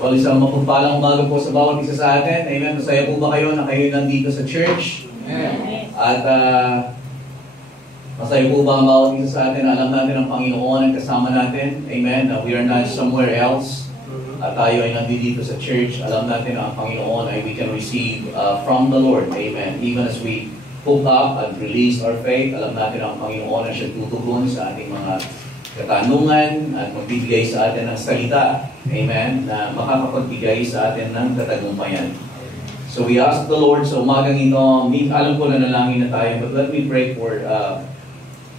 Well, isang mapagpalang umaga po sa bawat isa sa atin. Amen. Masaya po ba kayo na kayo nandito sa church? Amen. At masaya po ba ang bawat isa sa atin? Alam natin ang Panginoon ang kasama natin. Amen. We are not somewhere else. At tayo ay nandito sa church. Alam natin ang Panginoon ay we can receive from the Lord. Amen. Even as we hook up and release our faith, alam natin ang Panginoon ay siya tutugon sa ating mga katanungan at magbibigay sa atin ng salita, amen, na makakapagbigay sa atin ng katagumpayan. So we ask the Lord sa umagang ito, alam ko na nalangin na tayo, but let me pray for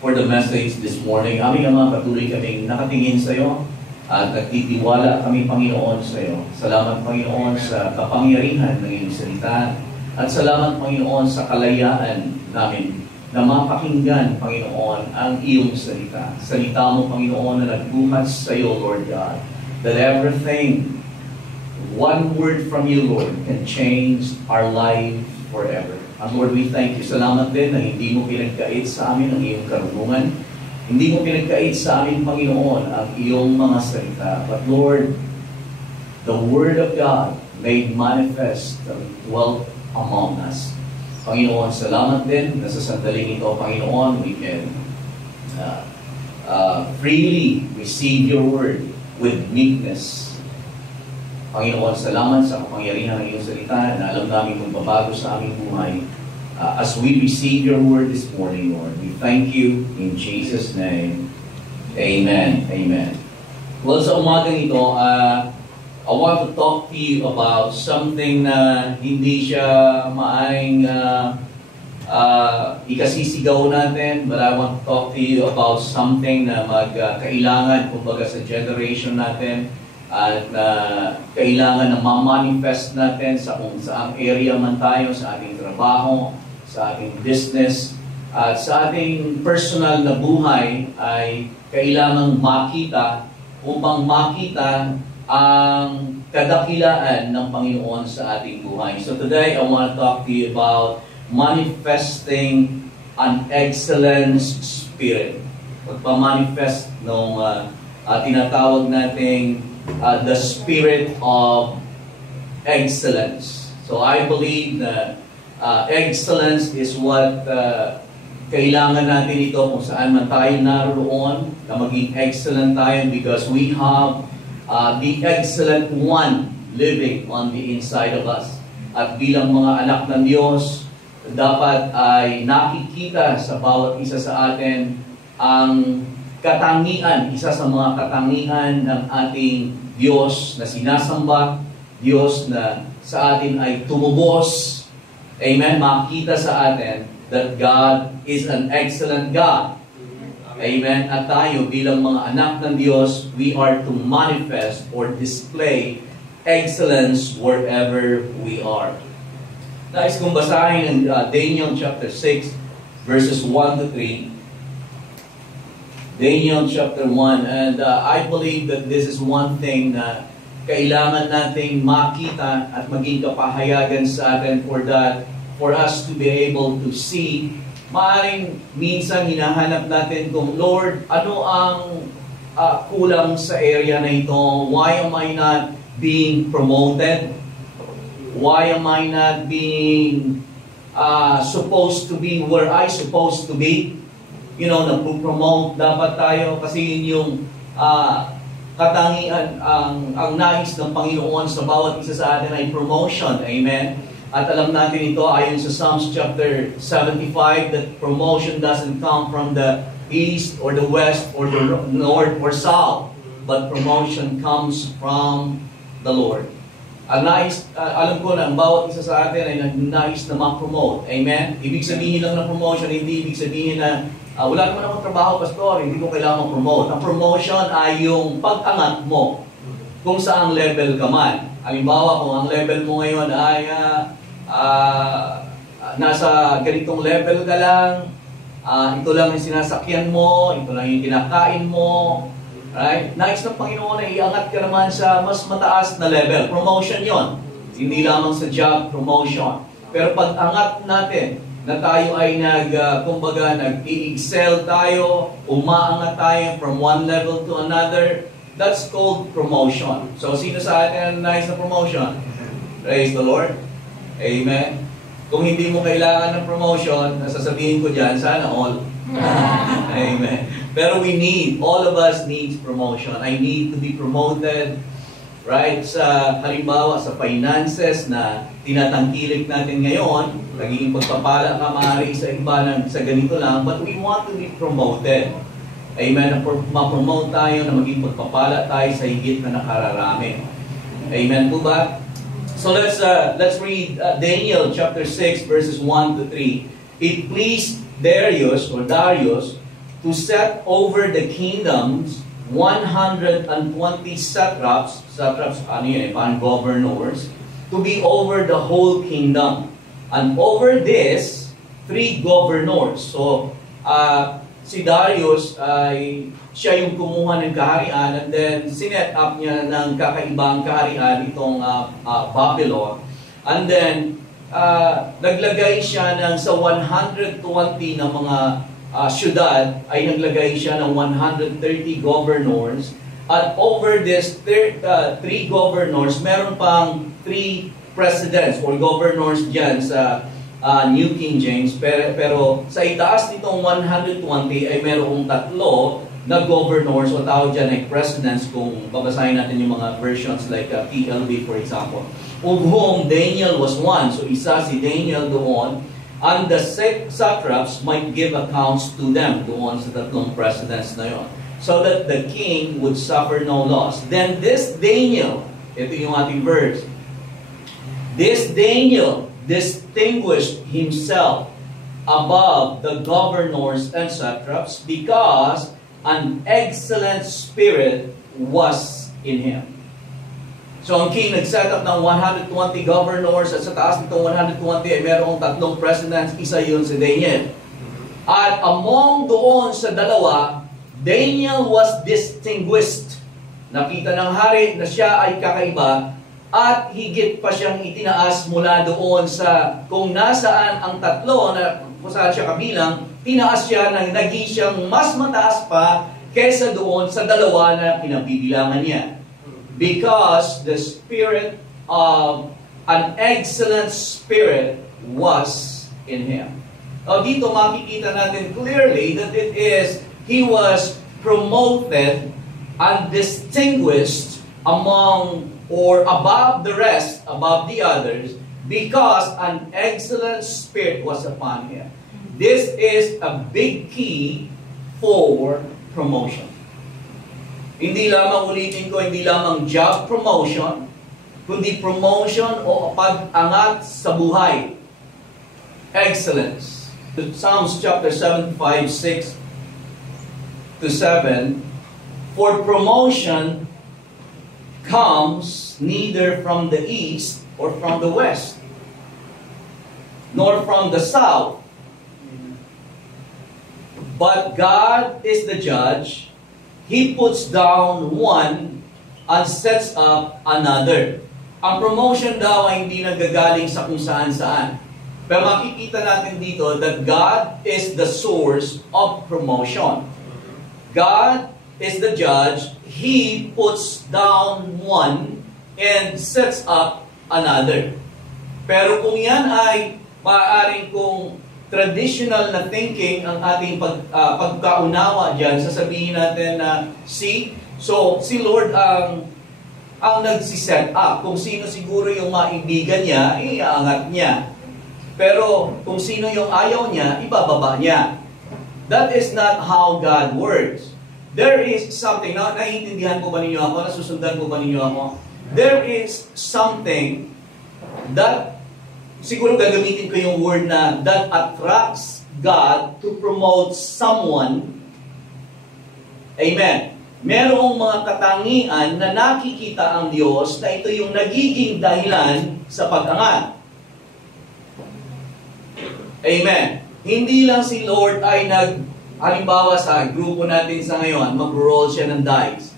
the message this morning. Aming Ama, patuloy kaming nakatingin sa iyo at nagtitiwala kami, Panginoon, sa iyo. Salamat, Panginoon, sa kapangyarihan ng iyong salita at salamat, Panginoon, sa kalayaan namin na mapakinggan, Panginoon, ang iyong salita. Salita mo, Panginoon, na nagbukas sa iyo, Lord God, that everything, one word from you, Lord, can change our life forever. And Lord, we thank you. Salamat din na hindi mo pinagkait sa amin ang iyong karunungan. Hindi mo pinagkait sa amin, Panginoon, ang iyong mga salita. But Lord, the Word of God made manifest and dwelt among us. Panginoon, salamat din na sa sandaling ito, Panginoon, we can freely receive your word with meekness. Panginoon, salamat sa kapangyarihan ng iyong salita na alam namin magbabago sa aming buhay. As we receive your word this morning, Lord, we thank you in Jesus' name. Amen. Amen. Well, sa umagang ito, I want to talk to you about something na hindi siya maaring ikasisigaw natin, but I want to talk to you about something na magkailangan, kumbaga, sa generation natin at kailangan na ma-manifest natin sa kung saang area man tayo, sa ating trabaho, sa ating business, at sa ating personal na buhay ay kailangang makita upang makita ang kadakilaan ng Panginoon sa ating buhay. So today, I want to talk to you about manifesting an excellence spirit. Pagpa-manifest ng tinatawag nating the spirit of excellence. So I believe that excellence is what kailangan natin ito kung saan man tayo naroon, na maging excellent tayo because we have the excellent one living on the inside of us. At bilang mga anak ng Diyos, dapat ay nakikita sa bawat isa sa atin ang katangian, isa sa mga katangian ng ating Diyos na sinasamba, Diyos na sa atin ay tumubos. Amen? Makita sa atin that God is an excellent God. Amen. At tayo bilang mga anak ng Diyos, we are to manifest or display excellence wherever we are. Nais kong basahin in Daniel chapter 6, verses 1 to 3. Daniel chapter 1. And I believe that this is one thing na kailangan nating makita at maging kapahayagan sa atin for us to be able to see. Maaring minsan hinahanap natin kung, Lord, ano ang kulang sa area na ito? Why am I not being promoted? Why am I not being supposed to be where I supposed to be? You know, nagpo-promote dapat tayo kasi yun yung katangian, ang nais ng Panginoon sa bawat isa sa atin ay promotion. Amen? At alam natin ito ayon sa Psalms chapter 75 that promotion doesn't come from the east or the west or the north or south, but promotion comes from the Lord. Alam ko na ang bawat isa sa atin ay nais na ma-promote. Amen? Ibig sabihin lang ng promotion, hindi ibig sabihin na wala naman akong trabaho, pastor, hindi ko kailangan ma-promote. Ang promotion ay yung pag-angat mo kung saang level ka man. Halimbawa, kung ang level mo ngayon ay nasa ganitong level ka lang, ito lang yung sinasakyan mo, ito lang yung kinakain mo, right? Nais ng Panginoon na iangat ka naman sa mas mataas na level. Promotion yon. Hindi lamang sa job, promotion. Pero pag-angat natin, na tayo ay nag-i-excel tayo, umaangat tayo from one level to another, That's called promotion. So, sino sa atin ang nais na promotion? Praise the Lord. Amen. Kung hindi mo kailangan ng promotion, nasasabihin ko dyan, sana all. Amen. Pero all of us needs promotion. I need to be promoted. Right? Sa halimbawa, sa finances na tinatangkilik natin ngayon, naging pagpapala ka maaari sa iba sa ganito lang, but we want to be promoted. Amen. Ma-promote tayo na maging pagpapala tayo sa higit na nakararami. Amen po ba? So let's read Daniel chapter 6 verses 1 to 3. It pleased Darius to set over the kingdoms 120 satraps, ano yun, governors, to be over the whole kingdom. And over this, 3 governors. So, si Darius ay siya yung kumuha ng kaharian, and then sinet up niya ng kakaibang kaharian itong Babylon. And then, naglagay siya sa 120 na mga syudad, ay naglagay siya ng 130 governors. At over this 3 governors, meron pang 3 presidents or governors dyan sa New King James. Pero sa itaas nitong 120 ay merong 3 na governors o tawag dyan ay presidents kung babasahin natin yung mga versions like TLB for example. Of whom Daniel was one. So isa si Daniel doon. And the satraps might give accounts to them, doon sa 3 presidents na yun, so that the king would suffer no loss. Then this Daniel, ito yung ating verse, this Daniel distinguished himself above the governors and satraps because an excellent spirit was in him. So ang king nag-set up ng 120 governors at sa taas nitong 120 ay merong 3 presidents, isa yun si Daniel. At among doon sa dalawa, Daniel was distinguished. Nakita ng hari na siya ay kakaiba at higit pa siyang itinaas mula doon sa kung nasaan ang 3 na kung saan siya kabilang, tinaas siya ng naging siyang mas mataas pa kaysa doon sa 2 na pinabibilangan niya. Because the spirit of an excellent spirit was in him. Dito makikita natin clearly that he was promoted and distinguished among or above the rest, above the others, because an excellent spirit was upon him. This is a big key for promotion. Hindi lamang ulitin ko, hindi lamang job promotion, kundi promotion o pag-angat sa buhay. Excellence. Psalms chapter 7, 5, 6 to 7, for promotion comes neither from the east or from the west, nor from the south, but God is the judge. He puts down one and sets up another. Ang promotion daw ay hindi nagagaling sa kung saan-saan. Pero makikita natin dito that God is the source of promotion. God is the judge. He puts down one and sets up another. Pero kung yan ay maaaring kung traditional na thinking ang ating pagkaunawa dyan, sasabihin natin na si Lord ang nagsiset up. Kung sino siguro yung maibigan niya, iaangat niya. Pero kung sino yung ayaw niya, ibababa niya. That is not how God works. There is something, naiintindihan po ba ninyo ako? Nasusundan po ba ninyo ako? There is something that siguro gagamitin ko yung word na that attracts God to promote someone. Amen. Merong mga katangian na nakikita ang Diyos na ito yung nagiging dahilan sa pag-angat. Amen. Hindi lang si Lord ay halimbawa sa grupo natin sa ngayon, mag-roll siya ng dice.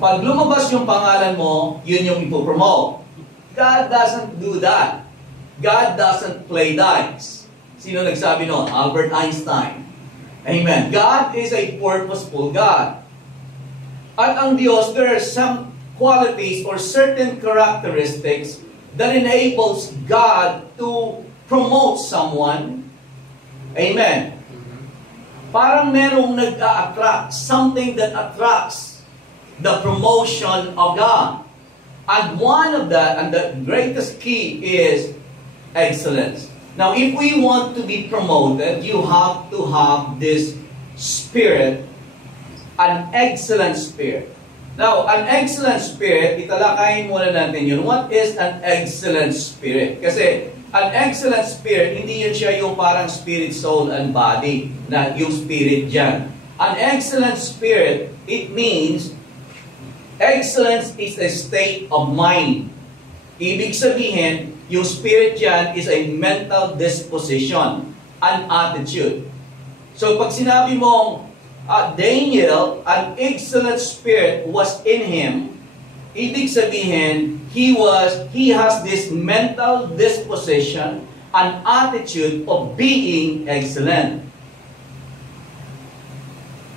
Pag lumabas yung pangalan mo, yun yung ipopromote. God doesn't do that. God doesn't play dice. Sino nagsabi noon? Albert Einstein. Amen. God is a purposeful God. At ang Diyos, there are some qualities or certain characteristics that enables God to promote someone. Amen. Parang merong nag-a-attract, something that attracts the promotion of God. And one of that, and the greatest key is excellence. Now, if we want to be promoted, you have to have this spirit, an excellent spirit. Now, an excellent spirit, italakayin muna natin yun. What is an excellent spirit? Kasi, an excellent spirit, hindi yun siya yung parang spirit, soul, and body, na yung spirit dyan. An excellent spirit, it means, excellence is a state of mind. Ibig sabihin, yung spirit dyan is a mental disposition, an attitude. So, pag sinabi mong, Daniel, an excellent spirit was in him, ibig sabihin, he has this mental disposition, an attitude of being excellent.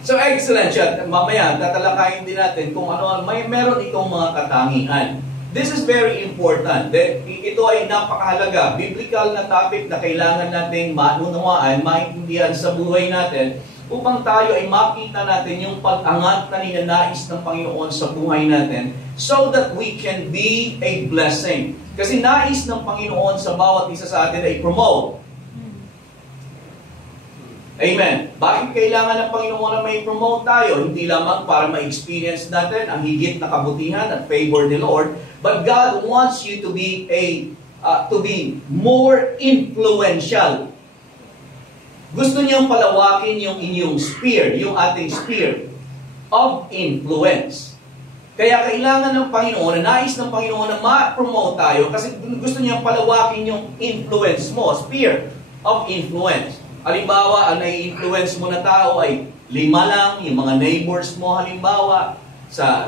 So excellent siya. Mamaya, tatalakayin din natin kung ano, meron itong mga katangian. This is very important. Ito ay napakahalaga. Biblical na topic na kailangan nating maunawaan, maintindihan sa buhay natin, upang tayo ay makita natin yung pag-angat na ninanais ng Panginoon sa buhay natin so that we can be a blessing. Kasi nais ng Panginoon sa bawat isa sa atin ay promote. Amen. Bakit kailangan ng Panginoon na may promote tayo? Hindi lamang para ma-experience natin ang higit na kabutihan at favor ni Lord, but God wants you to be more influential. Gusto niyang palawakin yung inyong sphere, yung ating sphere of influence. Kaya kailangan ng Panginoon, nais ng Panginoon na ma-promote tayo kasi gusto niyang palawakin yung influence mo, sphere of influence. Halimbawa, ang nai-influence mo na tao ay 5 lang, yung mga neighbors mo halimbawa, sa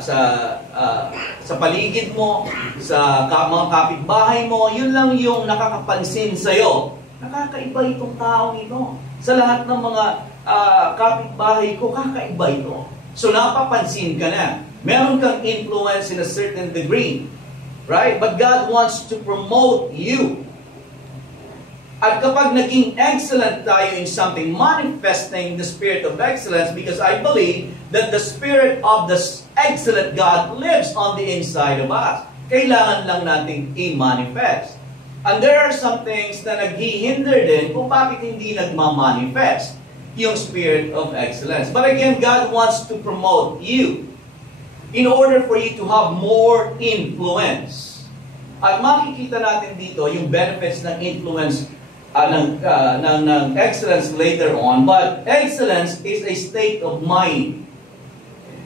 paligid mo, sa mga kapitbahay mo, yun lang yung nakakapansin sa'yo. Nakakaiba itong taong ito. Sa lahat ng mga kapitbahay ko, kakaiba ito. So napapansin ka na. Meron kang influence in a certain degree. Right? But God wants to promote you. At kapag naging excellent tayo in something, manifesting the spirit of excellence, because I believe that the spirit of the excellent God lives on the inside of us. Kailangan lang nating i-manifest. And there are some things na naghihinder din kung bakit hindi nagmamanifest yung spirit of excellence. But again, God wants to promote you in order for you to have more influence. At makikita natin dito yung benefits ng influence ng excellence later on. But excellence is a state of mind,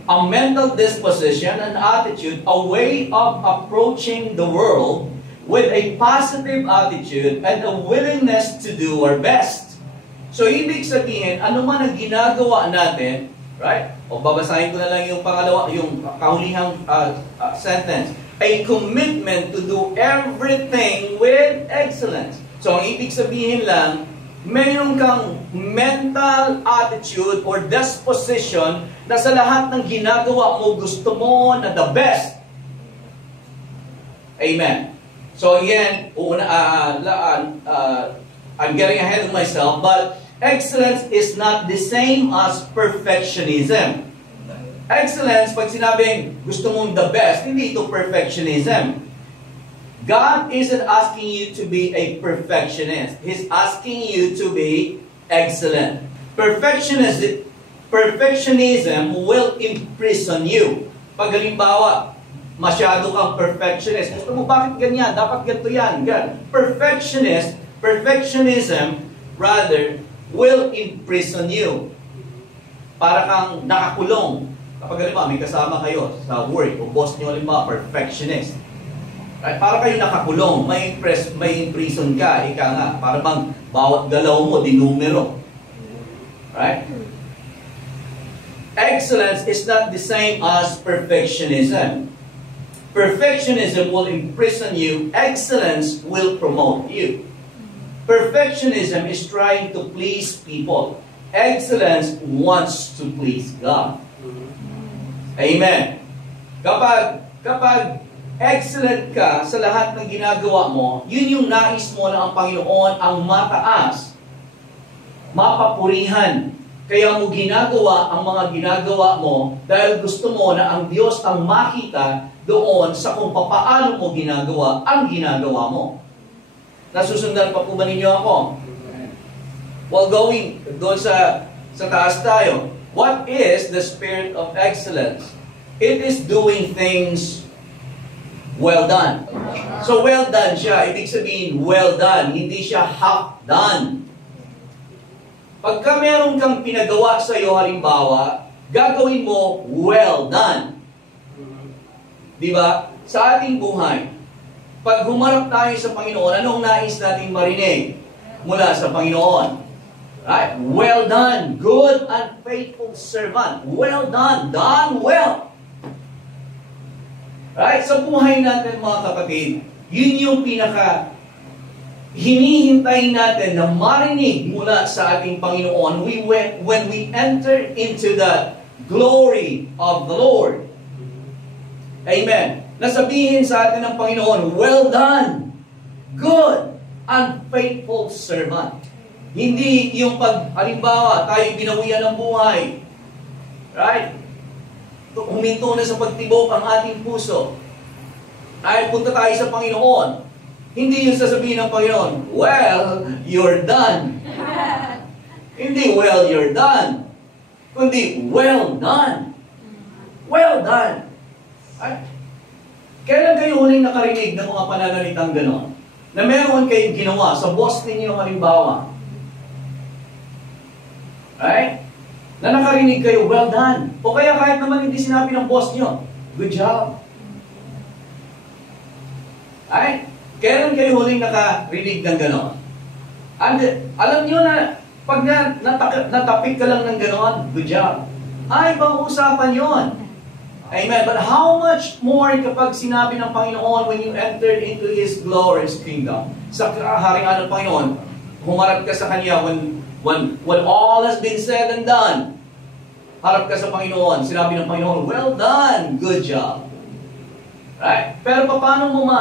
a mental disposition, an attitude, a way of approaching the world with a positive attitude and a willingness to do our best. So, ibig sabihin, ano man ang ginagawa natin, right? O babasahin ko na lang yung pangalawa, yung kahulihang sentence. A commitment to do everything with excellence. So, ang ibig sabihin lang, mayroon kang mental attitude or disposition na sa lahat ng ginagawa mo, gusto mo na the best. Amen. So again, I'm getting ahead of myself, but excellence is not the same as perfectionism. Excellence, pag sinabing gusto mong the best, hindi ito perfectionism. God isn't asking you to be a perfectionist. He's asking you to be excellent. Perfectionism will imprison you. Pag halimbawa, masyado kang perfectionist. Gusto mo, bakit ganyan? Dapat ganito yan. Perfectionism, rather, will imprison you. Para kang nakakulong. Kapag halimbawa, may kasama kayo sa work, o boss nyo halimbawa, perfectionist. Right? Para kayo nakakulong, may imprison ka, ika nga. Para bang bawat galaw mo, dinumero. Right? Excellence is not the same as perfectionism. Perfectionism will imprison you. Excellence will promote you. Perfectionism is trying to please people. excellence wants to please God. Amen. Kapag excellent ka sa lahat ng ginagawa mo, yun yung nais mo na ang Panginoon ang mataas, mapapurihan. Kaya mo ginagawa ang mga ginagawa mo dahil gusto mo na ang Diyos ang makita doon sa kung paano mo ginagawa ang ginagawa mo. Nasusundan pa po ba ninyo ako? Well, going doon sa taas tayo. What is the spirit of excellence? It is doing things well done. So well done siya. Ibig sabihin, well done. Hindi siya half done. Pagka meron kang pinagawa sa iyo, halimbawa, gagawin mo well done. Di ba? Sa ating buhay, pag humarap tayo sa Panginoon, anong nais nating marinig mula sa Panginoon? Right? Well done, good and faithful servant. Well done, done well. Right? Sa buhay natin, mga kapatid, yun yung hinihintay natin na marinig mula sa ating Panginoon when we enter into the glory of the Lord. Amen. Nasabihin sa atin ng Panginoon, well done, good and faithful servant. Hindi yung halimbawa, tayo binawian ng buhay. Right? Huminto na sa pagtibok ang ating puso. Ay, punta tayo sa Panginoon. Hindi yung sasabihin ng Panginoon, well, you're done. Hindi, well, you're done. Kundi, well done. Well done. Ay, kailan kayo huling nakarinig ng mga pananalitang ganon? Na meron kayong ginawa sa boss ninyo halimbawa. Right? Na nakarinig kayo, well done. O kaya kahit naman hindi sinabi ng boss nyo, good job. Right? Kailan kayo huling nakarinig ng ganon? And alam nyo na, pag natapik ka lang ng ganon, good job. Ay, pang-usapan yon. Amen. But how much more kapag sinabi ng Panginoon when you entered into His glorious kingdom? Sa kaharian ng Panginoon, humarap ka sa Kanya when all has been said and done. Harap ka sa Panginoon, sinabi ng Panginoon, well done, good job. Right? Pero paano mo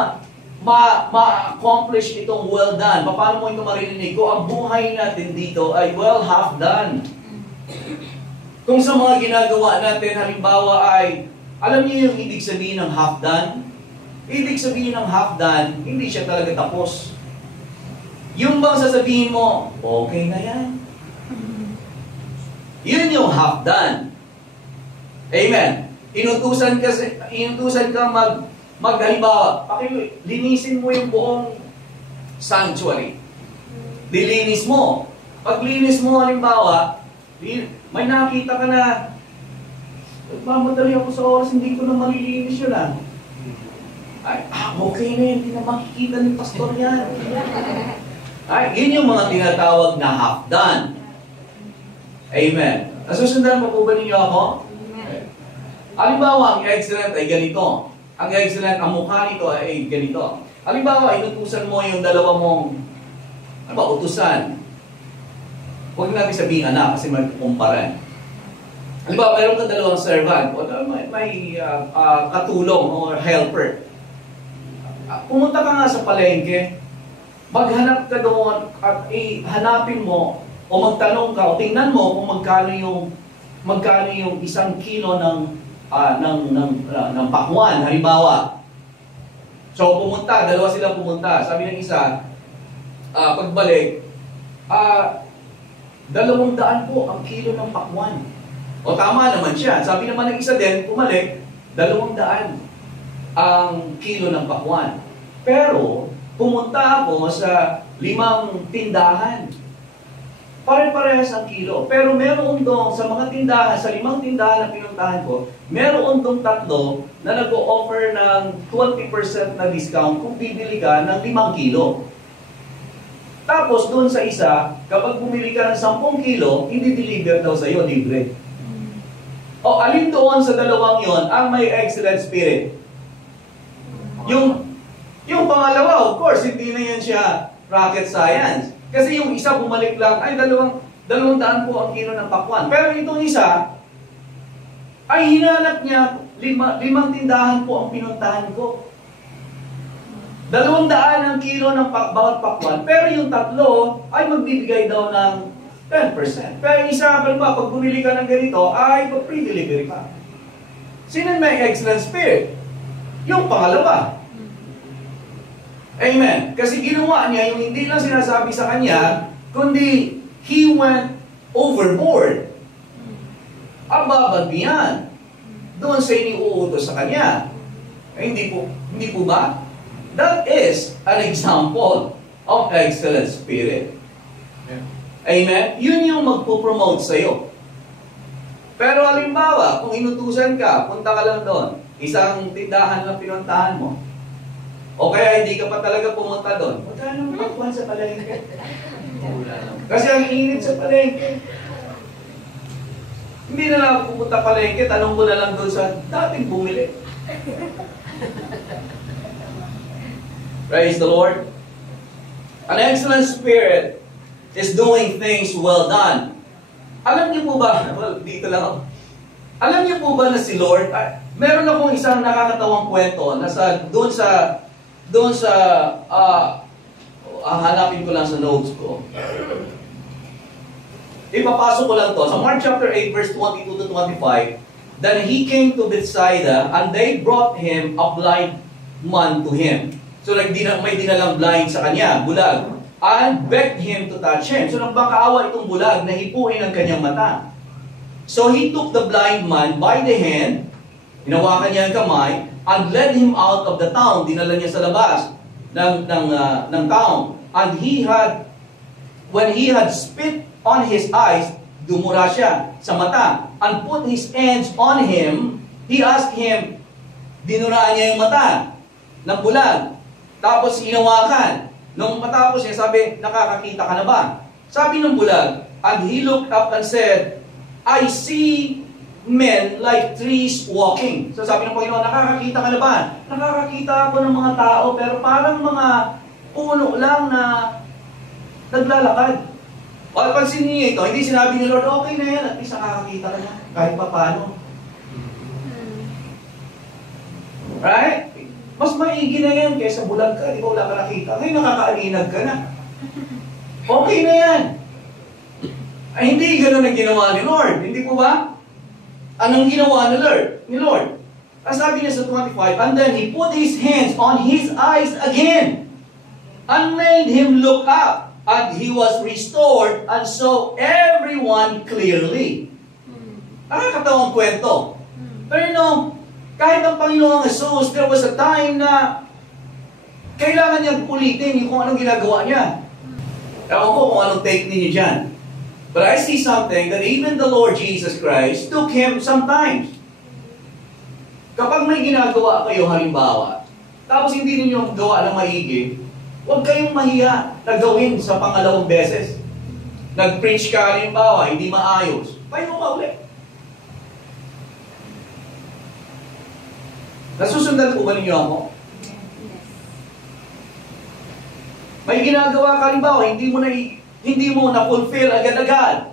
ma-accomplish itong well done? Paano mo ito marinig? Kung ang buhay natin dito ay well half done. Kung sa mga ginagawa natin, halimbawa ay, alam niyo yung ibig sabihin ng half done? Ibig sabihin ng half done, hindi siya talaga tapos. Yung bang sasabihin mo, okay na yan. Yun yung half done. Amen. Inutusan ka halimbawa, linisin mo yung buong sanctuary. Lilinis mo. Pag linis mo, halimbawa, may nakita ka na, mamadali ako sa oras, hindi ko na malilinis yun Ay, okay na yun, hindi na makikita ni pastor yan. Ay, yun yung mga tinatawag na half done. Amen. Nasusundan pa po ba ninyo ako? Amen. Halimbawa, ang excellent ay ganito. Ang excellent, ang mukha nito ay ganito. Halimbawa, inutusan mo yung dalawa mong, utusan. Huwag natin sabihin anak kasi magkukumparan. Halimbawa, mayroon ka dalawang servant o may katulong o helper. Pumunta ka nga sa palengke, maghanap ka doon at hanapin mo o magtanong ka o tingnan mo kung magkano yung 1 kilo ng pakwan, halimbawa. So dalawa sila pumunta. Sabi ng isa, pagbalik, 200 po ang kilo ng pakwan. O tama naman siya. Sabi naman ng isa din, pumalik, 200 ang kilo ng pakwan. Pero, pumunta ako sa 5 tindahan. Pare-parehas ang kilo. Pero meron doon sa mga tindahan, sa 5 tindahan na pinuntahan ko, meron doon 3 na nag-o-offer ng 20% na discount kung bibili ka ng 5 kilo. Tapos doon sa isa, kapag bumili ka ng 10 kilo, i-deliver daw sa iyo, libre. O alin doon sa dalawang yon ang may excellent spirit? Yung pangalawa, of course, hindi na yan siya rocket science. Kasi yung isa bumalik lang, ay 200 po ang kilo ng pakwan. Pero itong isa, ay hinanap niya, 5 tindahan po ang pinuntahan ko. 200 ang kilo ng bawat pakwan. Pero yung 3 ay magbibigay daw ng 10%. Pero yung isa, pag bumili ka ng ganito, ay free delivery pa. Sino may excellent spirit? Yung pangalawa. Amen. Kasi ginawa niya yung hindi lang sinasabi sa kanya, kundi he went overboard. Above and beyond. Doon sa iniuutos sa kanya. Hindi po ba? That is an example of excellent spirit. Amen? Yun yung magpo-promote sa'yo. Pero halimbawa, kung inutusan ka, punta ka lang doon, isang tindahan na pinuntahan mo, o kaya hindi ka pa talaga pumunta doon, magkano ang pakwan sa palengke? Kasi ang init sa palengke. Hindi na lang pupunta palengke, tanong ko na lang doon sa dating bumili. Praise the Lord. An excellent spirit is doing things well done. Alam niyo po ba, well, dito lang ako. Alam niyo po ba na si Lord, meron akong isang nakakatawang kwento na doon sa hanapin ko lang sa notes ko. Ipapasok ko lang to. Sa Mark chapter 8, verse 22 to 25, then he came to Bethsaida, and they brought him a blind man to him. So may dinalang blind sa kanya, bulag, and begged him to touch him. So nagmakaawa itong bulag na hipuin ang kanyang mata. So he took the blind man by the hand, hinawakan niya ang kamay, and led him out of the town. Dinala niya sa labas ng town. And when he had spit on his eyes, dumura siya sa mata, and put his hands on him, he asked him, dinuraan niya yung mata ng bulag. Tapos hinawakan. Nung matapos niya, sabi, nakakakita ka na ba? Sabi ng bulag, and he looked up and said, I see men like trees walking. So sabi ng Panginoon, nakakakita ka na ba? Nakakakita ako ng mga tao, pero parang mga puno lang na naglalakad. O pansin niyo ito, hindi sinabi ni Lord, okay na yan, at least nakakakita ka na, kahit pa paano. Right? Mas maigi na yan kaysa bulag ka, di ba wala ka nakita. Ngayon nakakaalinag ka na. Okay na yan. Ay hindi gano'n ang ginawa ni Lord. Hindi po ba? Anong ginawa ni Lord? Ang sabi niya sa 25, and then he put his hands on his eyes again, and made him look up, and he was restored, and saw everyone clearly. Nakakatawang kwento. Pero kahit ang Panginoong Jesus, there was a time na kailangan niyang ulitin kung anong ginagawa niya. Ewan ko kung anong take ninyo dyan. But I see something that even the Lord Jesus Christ took him sometimes. Kapag may ginagawa kayo halimbawa, tapos hindi ninyo gawa ng maigi, huwag kayong mahiya na gawin sa pangalawang beses. Nag-preach ka halimbawa, hindi maayos, payo ka ulit. Nasusundan po ba ninyo ako? May ginagawa ka halimbawa, hindi mo na-fulfill agad-agad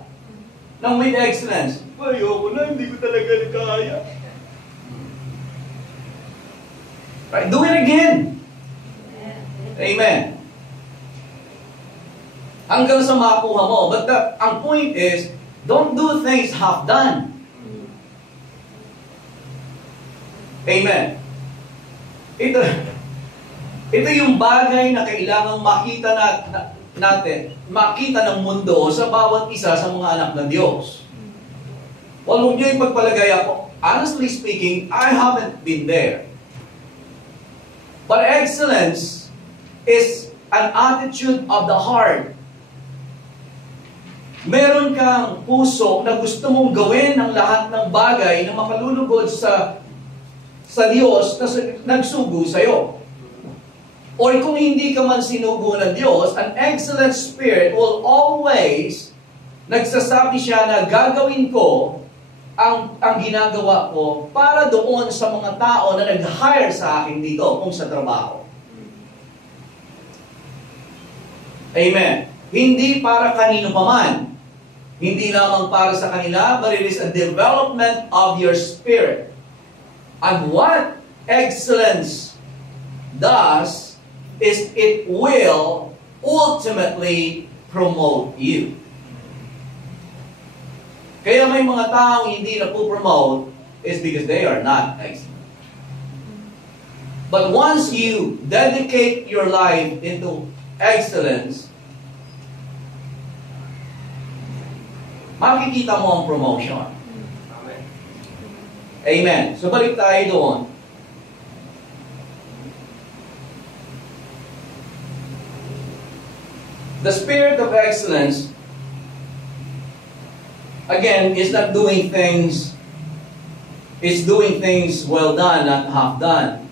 ng with excellence. Ayoko na, hindi ko talaga kaya. Right, do it again. Amen. Hanggang sa makuha mo. But ang point is, don't do things half done. Amen. Ito yung bagay na kailangang makita natin, makita ng mundo sa bawat isa sa mga anak ng Diyos. Well, huwag niyo ipagpalagay ako. Honestly speaking, I haven't been there. But excellence is an attitude of the heart. Meron kang puso na gusto mong gawin ang lahat ng bagay na makalulugod sa Diyos na nagsugo sa'yo. Or kung hindi ka man sinugo ng Diyos, an excellent spirit will always nagsasabi siya na gagawin ko ang ginagawa ko para doon sa mga tao na nag-hire sa akin dito kung sa trabaho. Amen. Hindi para kanino pa man. Hindi lamang para sa kanila, but it is a development of your spirit. And what excellence does is it will ultimately promote you. Kaya may mga taong hindi na po-promote is because they are not excellent. But once you dedicate your life into excellence, makikita mo ang promotion. Amen. Amen. So balik tayo doon. The spirit of excellence, again, is not doing things, it's doing things well done, not half done.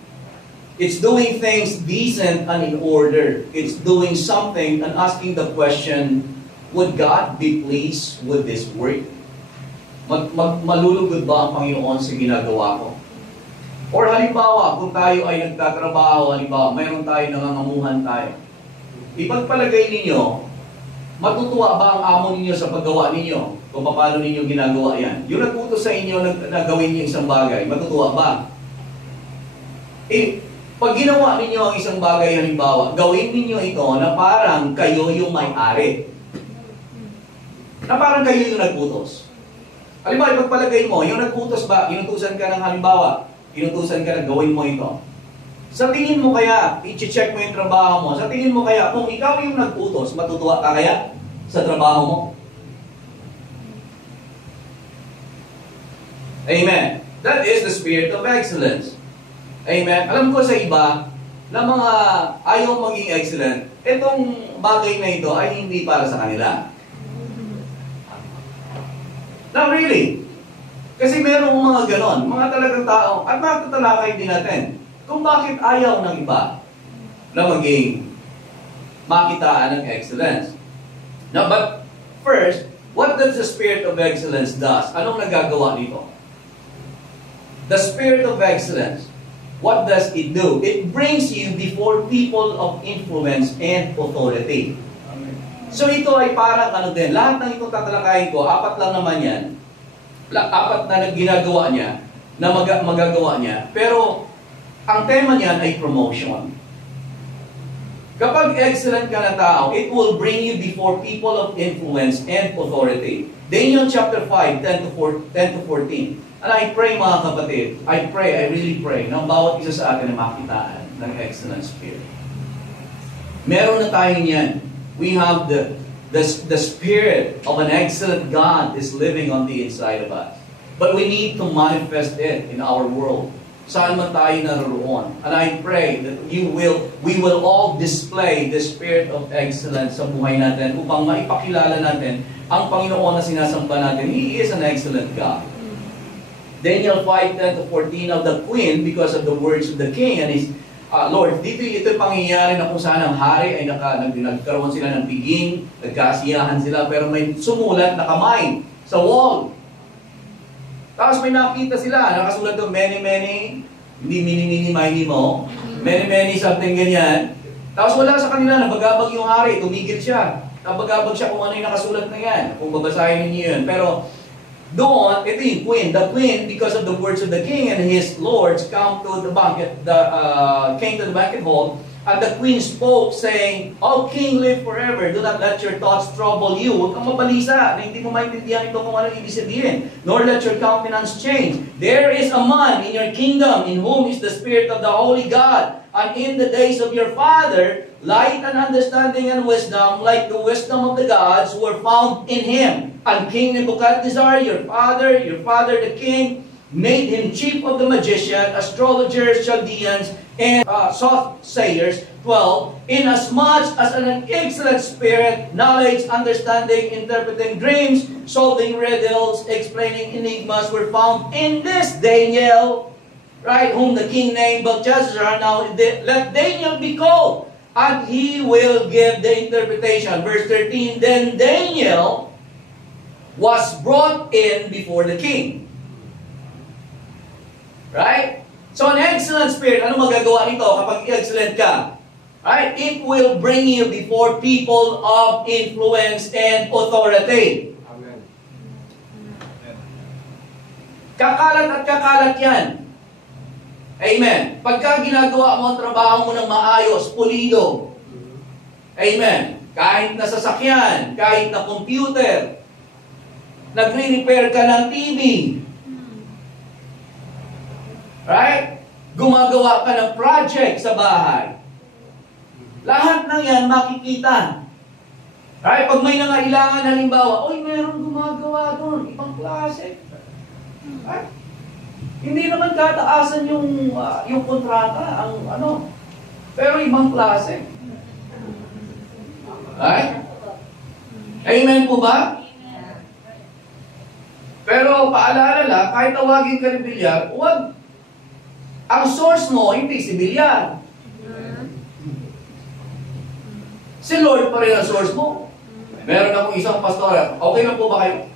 It's doing things decent and in order. It's doing something and asking the question, would God be pleased with this work? Malulugod ba ang Panginoon sa ginagawa ko? Or halimbawa, kung tayo ay nagtatrabaho, halimbawa, mayroon tayo, nangangamuhan tayo. Ipagpalagay ninyo, matutuwa ba ang amo ninyo sa paggawa ninyo? Kung paano ninyo ginagawa yan? Yung nagputos sa inyo na gawin niyo isang bagay, matutuwa ba? Pag ginawa ninyo ang isang bagay, halimbawa, gawin ninyo ito na parang kayo yung may-ari. Na parang kayo yung nagputos. Halimbawa, ipagpalagay mo, yung nagputos ba, inutusan ka ng halimbawa, inutusan ka na gawin mo ito. Sa tingin mo kaya, i-check mo yung trabaho mo, sa tingin mo kaya, kung ikaw yung nagputos, matutuwa ka kaya sa trabaho mo? Amen. That is the spirit of excellence. Amen. Alam ko sa iba na mga ayaw maging excellent, itong bagay na ito ay hindi para sa kanila. Not really. Kasi merong mga ganon, mga talagang tao, at matatalakay din natin kung bakit ayaw ng iba na maging makitaan ng excellence. Now, but first, what does the spirit of excellence does? Anong nagagawa nito? The spirit of excellence, what does it do? It brings you before people of influence and authority. Amen. So ito ay parang ano din, lahat ng itong tatalakayin ko, apat lang naman yan, apat na ginagawa niya, na magagawa niya, pero ang tema niyan ay promotion. Kapag excellent ka na tao, it will bring you before people of influence and authority. Daniel chapter 5, 10 to 14. And I pray mga kapatid, I really pray, na bawat isa sa atin na makitaan ng excellent spirit. Meron na tayo niyan. We have the spirit of an excellent God is living on the inside of us. But we need to manifest it in our world. Saan man tayo naroon. And I pray that we will all display the spirit of excellence sa buhay natin upang maipakilala natin ang Panginoon na sinasamba natin. He is an excellent God. Daniel 5:10 to 14 of the queen, because of the words of the king and his Lord, ito pangyayari na kung saan ang hari ay nagkaroon sila ng piging, nagkasiyahan sila, pero may sumulat na kamay sa wall. Tapos may nakita sila, nakasulat doon, many, hindi mini mo, many, something ganyan. Tapos wala sa kanila, nabagabag yung hari, tumigil siya. Nabagabag siya kung ano yung nakasulat na yan, kung babasahin niyo yun. Pero doon, ito yung queen. The queen, because of the words of the king and his lords, came to the banquet hall, and the queen spoke, saying, "O king, live forever. Do not let your thoughts trouble you." Huwag kang mabalisa na hindi mo maintindihan ito kung ano ibig sabihin. Nor let your countenance change. There is a man in your kingdom in whom is the spirit of the holy God. And in the days of your father, light and understanding and wisdom, like the wisdom of the gods, were found in him. And King Nebuchadnezzar, your father the king, made him chief of the magicians, astrologers, Chaldeans, and soothsayers. 12. Inasmuch as an excellent spirit, knowledge, understanding, interpreting dreams, solving riddles, explaining enigmas were found in this Daniel, right, whom the king named Belshazzar. Now let Daniel be called, and he will give the interpretation. Verse 13, then Daniel was brought in before the king. Right? So an excellent spirit, ano magagawa nito kapag excellent ka? Right? It will bring you before people of influence and authority. Amen. Kakalat at kakalat yan. Amen. Pagka ginagawa mo ang trabaho mo ng maayos, pulido. Amen. Kahit na sasakyan, kahit na computer, nagre-repair ka ng TV. Right? Gumagawa ka ng project sa bahay. Lahat ng yan makikita. Right? Pag may nangailangan, halimbawa, oy, meron gumagawa doon, ibang klase. Right? Hindi naman tataasan yung kontrata, ang ano, pero ibang klase. Right? Amen po ba? Pero paalala lang, kahit tawagin ka ng bilyar, huwag. Ang source mo, hindi si bilyar. Si Lord pa rin ang source mo. Meron akong isang pastor. Okay lang po ba kayo?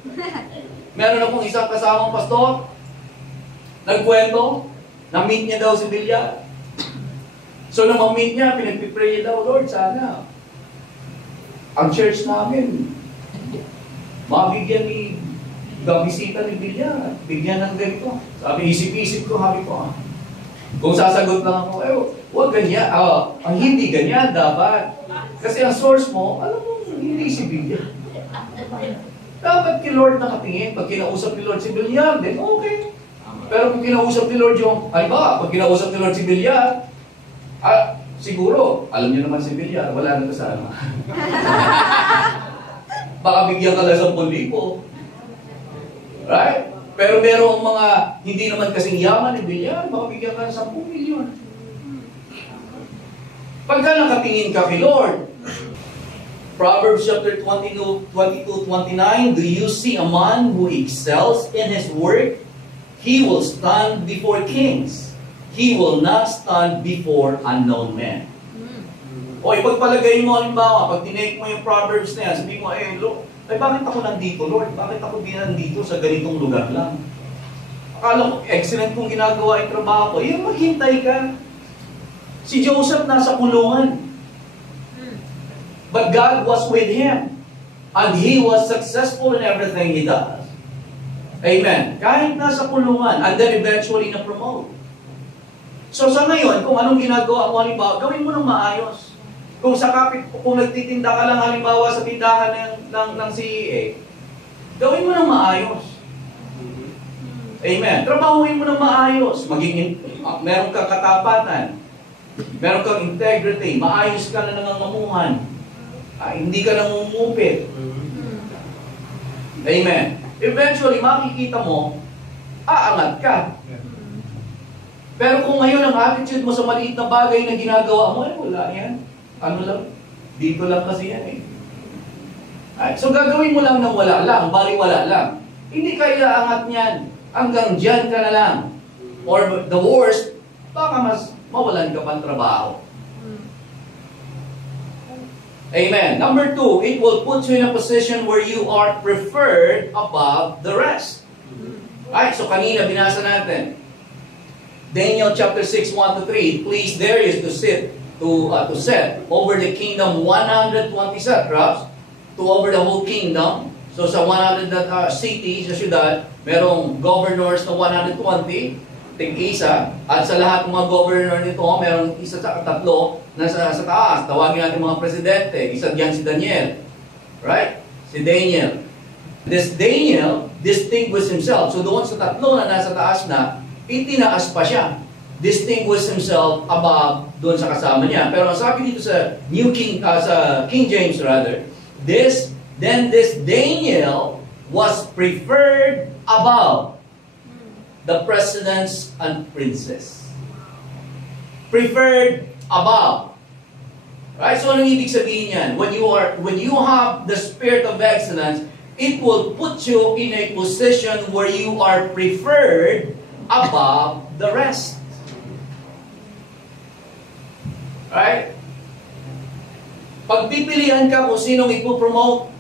Meron akong isang kasamang pastor. Nagkwento. Na-meet niya daw si bilyar. So nang ma-meet niya, pinagpipray daw, Lord, sana ang church namin mabigyan ni bisita ni bilyar. Bigyan ng ganito. Sabi, isip-isip ko, sabi ko, kung sasagot lang ako, huwag ganyan. Hindi ganyan dapat. Kasi ang source mo, alam mo, hindi si bilyar. Dapat kay Lord nakatingin. Pag kinausap ni Lord si bilyar, then okay. Pero kung kinausap ni Lord pag kinausap ni Lord si bilyar, siguro, alam niyo naman si bilyar, wala na kasama. Baka bigyan ka lang 10,000. Right? Pero merong mga hindi naman kasing yaman ni bilyar, baka bigyan ka ng 10 milyon. Pagka nakatingin ka kay Lord, Proverbs chapter 22-29, do you see a man who excels in his work? He will stand before kings. He will not stand before unknown men. O ipagpalagay mo, halimbawa, pag tinake mo yung Proverbs na yan, sabihin mo, Lord, bakit ako nandito, Lord? Bakit ako di nandito sa ganitong lugar lang? Akala ko, excellent kong ginagawa yung trabaho ko. Yung maghintay ka. Si Joseph nasa kulungan. But God was with him. And he was successful in everything he does. Amen. Kahit nasa kulungan, and then eventually na-promote. So sa ngayon, kung anong ginagawa mo, halimbawa, gawin mo ng maayos. Kung nagtitinda ka lang halimbawa sa tindahan ng CEA, gawin mo ng maayos. Amen. Trabahuin mo ng maayos. Meron kang katapatan. Meron kang integrity. Maayos ka na nangangamuhan. Hindi ka nangungupit. Amen. Eventually, makikita mo, aangat ka. Pero kung ngayon ang attitude mo sa maliit na bagay na ginagawa mo, wala yan. Ano lang? Dito lang kasi yan eh. So gagawin mo lang ng wala lang, baliwala lang. Hindi ka iaangat niyan. Hanggang dyan ka na lang. Or the worst, baka mas mawalan ka pang trabaho. Amen. Number 2, it will put you in a position where you are preferred above the rest. Alright, so kanina binasa natin. Daniel chapter 6, 1-3, please there is to set over the kingdom 120 satraps to over the whole kingdom. So sa 100 cities, sa syudad, merong governors na 120, tig-isa, at sa lahat ng mga governor nito, merong isa sa tatlo na sa taas. Tawagin natin mga presidente. Isa diyan si Daniel. Right? Si Daniel. This Daniel distinguished himself. So doon sa tatlo na nasa taas na, itinaas pa siya. Distinguished himself above doon sa kasama niya. Pero ang sabi dito sa sa King James rather, this Daniel was preferred above the presidents and princes. Preferred above. Right? So anong ibig sabihin yan? When you have the spirit of excellence, it will put you in a position where you are preferred above the rest. Right? Pag pipilian ka kung sinong ipopromote,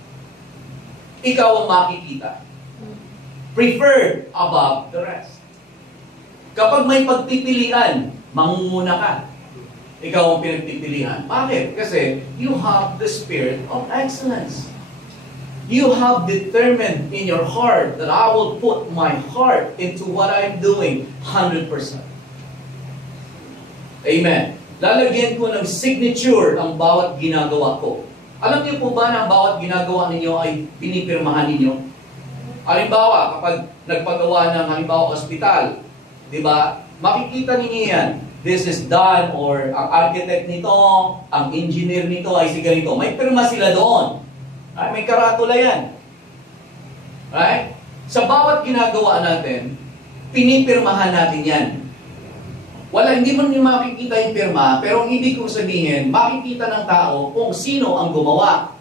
ikaw ang makikita. Preferred above the rest. Kapag may pagpipilian, mangunguna ka. Ikaw ang pinagpipilian. Bakit? Kasi you have the spirit of excellence. You have determined in your heart that I will put my heart into what I'm doing 100%. Amen. Lalagyan ko ng signature ang bawat ginagawa ko. Alam niyo po ba na ang bawat ginagawa ninyo ay pinipirmahan ninyo? Halimbawa, kapag nagpagawa ng halimbawa ospital, di ba? Makikita ninyo yan. This is done, or ang architect nito, ang engineer nito ay si ganito. May pirma sila doon. Ay, may karatula yan. Right? Sa bawat ginagawa natin, pinipirmahan natin yan. Hindi mo niyo makikita yung pirma, pero ang ibig kong sabihin, makikita ng tao kung sino ang gumawa.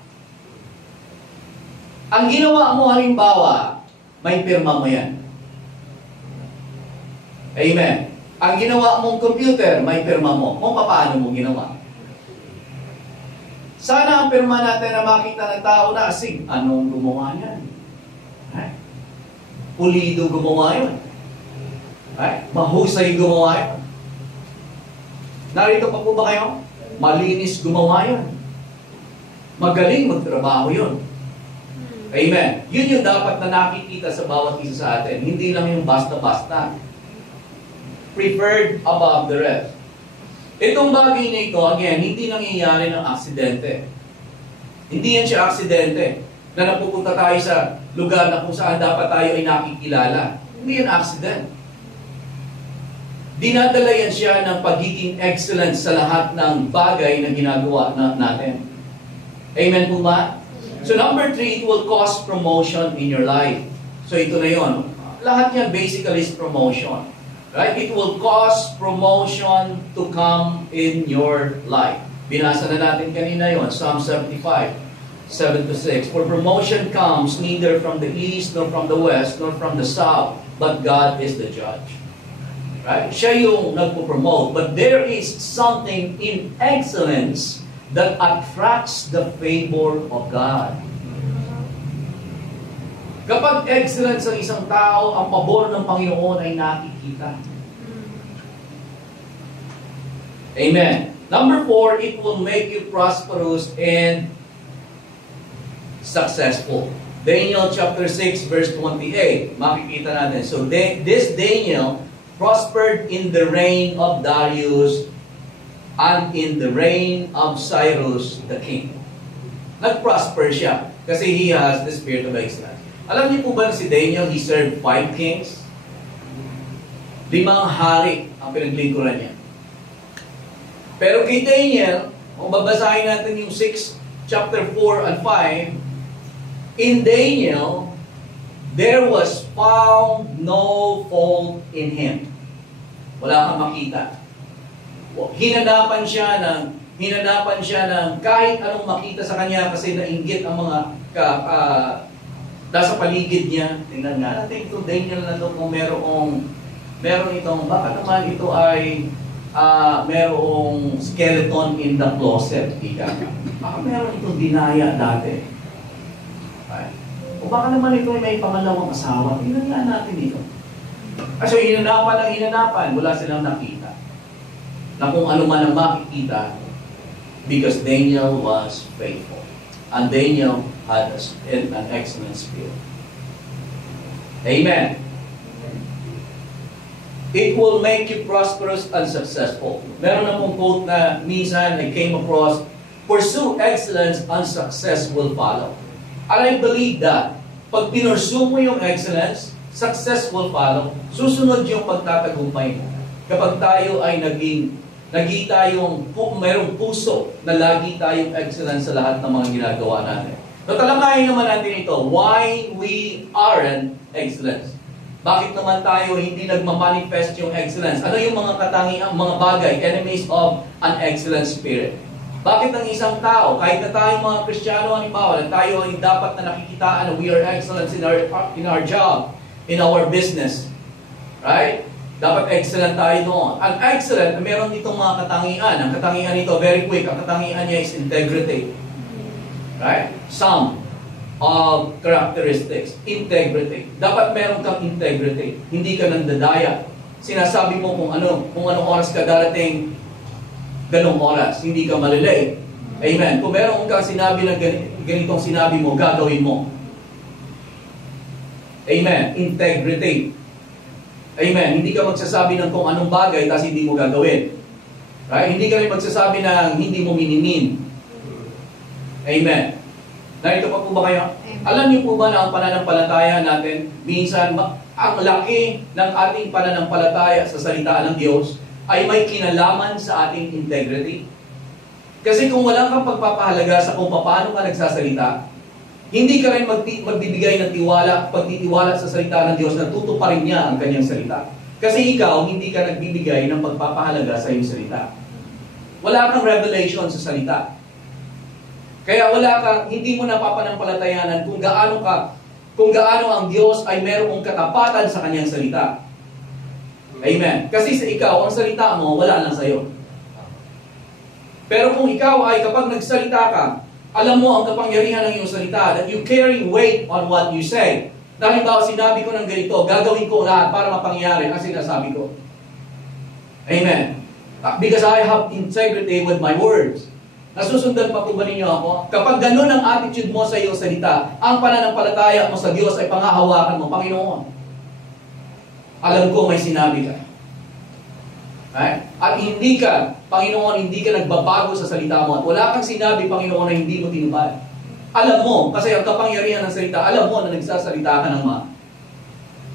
Ang ginawa mo halimbawa, may pirma mo yan. Amen. Ang ginawa mong computer, may pirma mo. Kung paano mo ginawa. Sana ang pirma natin na makita ng tao na asig, anong gumawa niyan? Right? Pulido gumawa yun. Right? Mahusay gumawa yun. Narito pa po ba kayo? Malinis gumawa yun. Magaling magtrabaho yun. Amen. Yun yung dapat na nakikita sa bawat isa sa atin. Hindi lang yung basta-basta. Preferred above the rest. Itong bagay na ito, again, hindi nangyayari ng aksidente. Hindi yan siya aksidente na napupunta tayo sa lugar na kung saan dapat tayo ay nakikilala. Hindi yan accident. Dinadala yan siya ng pagiging excellent sa lahat ng bagay na ginagawa natin. Amen po ba? So number 3, it will cause promotion in your life. So ito na yon. Lahat yan basically is promotion. Right? It will cause promotion to come in your life. Binasa na natin kanina yon, Psalm 75, 7-6. For promotion comes neither from the east, nor from the west, nor from the south, but God is the judge. Right? Siya yung nagpo-promote. But there is something in excellence that attracts the favor of God. Kapag excellence ang isang tao, ang pabor ng Panginoon ay nakikita. Amen. Number 4, it will make you prosperous and successful. Daniel chapter 6 verse 28. Makikita natin. So this Daniel prospered in the reign of Darius and in the reign of Cyrus the king. Nag-prosper siya kasi he has the spirit of excellence. Alam niyo po ba na si Daniel, he served 5 kings? 5 hari ang pinaglingkuran niya. Pero kay Daniel, kung babasahin natin yung chapter 4 and 5, in Daniel, there was found no fault in him. Wala kang makita. Hinanapan siya ng kahit anong makita sa kanya kasi nainggit ang mga nasa paligid niya. Tingnan nga natin ito, Daniel na ito kung meron itong, baka naman ito ay merong skeleton in the closet. Baka meron itong dinaya dati. Okay. O baka naman ito ay may pangalawang asawa. Tingnan nga natin ito. Kasi hinanapan, wala silang nakita. Na kung ano man ang makikita, because Daniel was faithful. And Daniel had an excellent spirit. Amen. It will make you prosperous and successful. Meron akong quote na minsan I came across, pursue excellence and success will follow. And I believe that pag pinursue mo yung excellence, success will follow. Susunod yung pagtatagumpay mo. Kapag tayo ay mayroong puso na lagi tayong excellence sa lahat ng mga ginagawa natin. So talakayin naman natin ito, why we aren't excellence. Bakit naman tayo hindi nagmamanifest yung excellence? Ano yung mga katangiang, mga bagay, enemies of an excellent spirit? Bakit ang isang tao, kahit na tayong mga Kristiyano, halimbawa, na tayo ay dapat na nakikitaan na we are excellent in our job, in our business, right? Dapat excellent tayo doon. Ang excellent, meron itong mga katangian. Ang katangian nito, very quick, ang katangian niya is integrity. Right? Some of characteristics. Integrity. Dapat meron kang integrity. Hindi ka nandadaya. Sinasabi mo kung anong oras ka darating, ganong oras. Hindi ka malilate. Amen. Kung meron kang sinabi na ganitong sinabi mo, gagawin mo. Amen. Integrity. Amen. Hindi ka magsasabi ng kung anong bagay tapos hindi mo gagawin. Right? Hindi ka rin magsasabi ng hindi mo minimin. Amen. Narito pa po ba kayo? Alam niyo po ba na ang pananampalataya natin, minsan ang laki ng ating pananampalataya sa salita ng Diyos ay may kinalaman sa ating integrity? Kasi kung wala kang pagpapahalaga sa kung paano ka nagsasalita, hindi ka rin magbibigay ng pagtitiwala sa salita ng Diyos na tutuparin niya ang kanyang salita. Kasi ikaw, hindi ka nagbibigay ng pagpapahalaga sa iyong salita. Wala kang revelation sa salita. Kaya hindi mo napapanampalatayanan kung gaano ang Diyos ay merong katapatan sa kanyang salita. Amen. Kasi sa ikaw, ang salita mo, wala lang sa iyo. Pero kung ikaw ay kapag nagsalita ka, alam mo ang kapangyarihan ng iyong salita, that you carry weight on what you say. Halimbawa, sinabi ko ng ganito, gagawin ko lahat para mapangyari ang sinasabi ko. Amen. Because I have integrity with my words. Nasusundan pa po ba ninyo ako? Kapag ganun ang attitude mo sa iyong salita, ang pananampalataya mo sa Diyos ay pangahawakan mo, Panginoon. Alam ko may sinabi ka. Right? At hindi ka, Panginoon, hindi ka nagbabago sa salita mo. At wala kang sinabi, Panginoon, na hindi mo tinupad. Alam mo, kasi ang kapangyarihan ng salita, alam mo na nagsasalita ka ng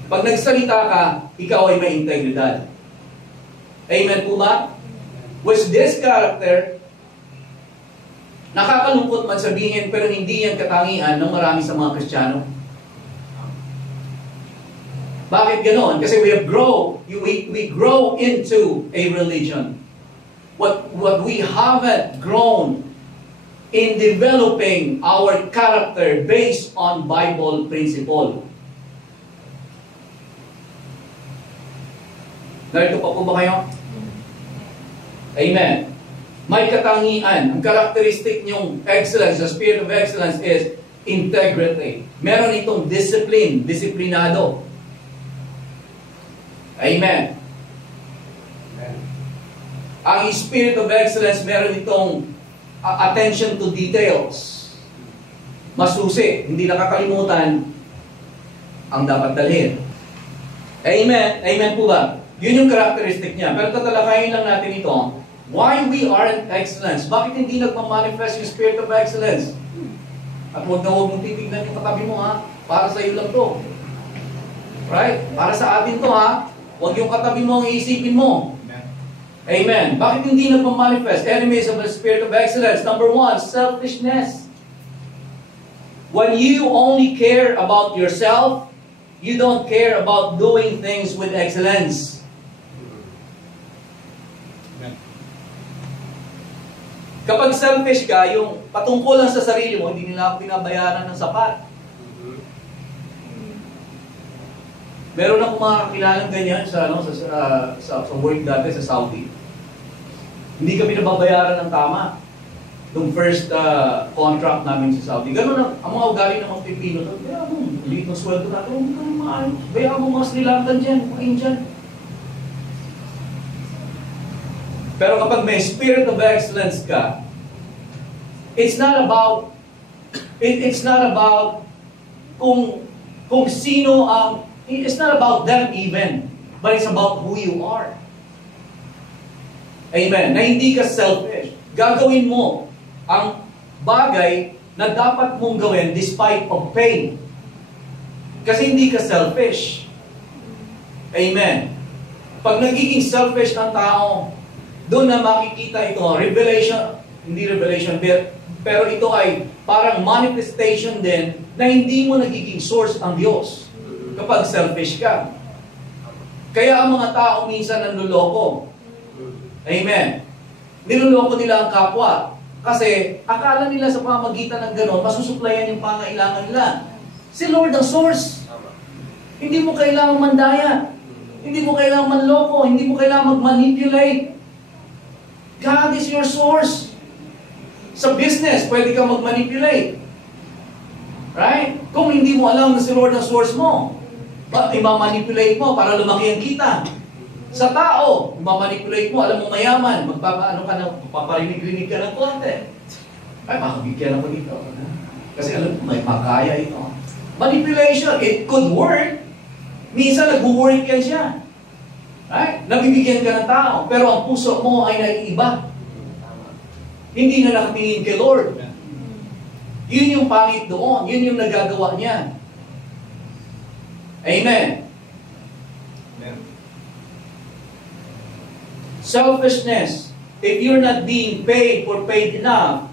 Pag nagsalita ka, ikaw ay may integridad. Amen po ba? With this character, nakakalungkot man sabihin, pero hindi yan katangian ng marami sa mga Kristiyano. Bakit ganoon? Kasi we grow into a religion. What we haven't grown in developing our character based on Bible principle. Narito pa po ba kayo? Amen. May katangian. Ang characteristic niyong excellence, the spirit of excellence is integrity. Meron itong discipline, disiplinado. Amen. Ang spirit of excellence, meron itong attention to details. Masusi, hindi nakakalimutan ang dapat dalhin. Amen. Amen po ba? Yun yung characteristic niya. Pero tatalakayin lang natin ito. Why we aren't excellence? Bakit hindi nagmamanifest yung spirit of excellence? At huwag na huwag mong titignan yung katabi mo, ha? Para sa iyo lang to. Right? Para sa atin to, ha? Huwag yung katabi mo ang iisipin mo. Amen. Bakit hindi nagmamanifest? Enemies of the spirit of excellence. Number 1, selfishness. When you only care about yourself, you don't care about doing things with excellence. Kapag selfish ka, yung patungkulan sa sarili mo, hindi nila ako binabayaran ng sapat. Meron akong mga kakilalang ganyan sa work dati sa Saudi. Hindi kami nababayaran ng tama. Nung first contract namin sa Saudi. Ganun ang mga ugali ng mga Pilipino. Bayaan mo, liit ng sweldo natin. Bayaan mo mga Sri Lankan dyan, mga Indian. Pero kapag may spirit of excellence ka, it's not about kung sino ang, it's not about them even, but it's about who you are. Amen. Na hindi ka selfish. Gagawin mo ang bagay na dapat mong gawin despite of pain. Kasi hindi ka selfish. Amen. Pag nagiging selfish ng tao, doon na makikita ito, hindi revelation, pero ito ay parang manifestation din na hindi mo nagiging source ang Diyos kapag selfish ka. Kaya ang mga tao minsan nanluloko. Amen. Niluloko nila ang kapwa kasi akala nila sa pamamagitan ng gano'n, masusuplayan yung pangailangan nila. Si Lord ang source. Hindi mo kailangang mandaya. Hindi mo kailangang manloko. Hindi mo kailangang mag-manipulate. God is your source. Sa business, pwede kang mag-manipulate. Right? Kung hindi mo alam na si Lord ang source mo, i-manipulate mo para lumaki ang kita. Sa tao, i-manipulate mo, alam mo mayaman, paparinig-rinig ka ng konti. Ay, makabigyan ako dito. Kasi alam mo, may makaya ito. Manipulation, it could work. Minsan nag-work yan siya. Right? Nabibigyan ka ng tao, pero ang puso mo ay naiiba. Hindi na nakatingin kay Lord. Yun yung pangit doon. Yun yung nagagawa niya. Amen. Selfishness. If you're not being paid or paid enough,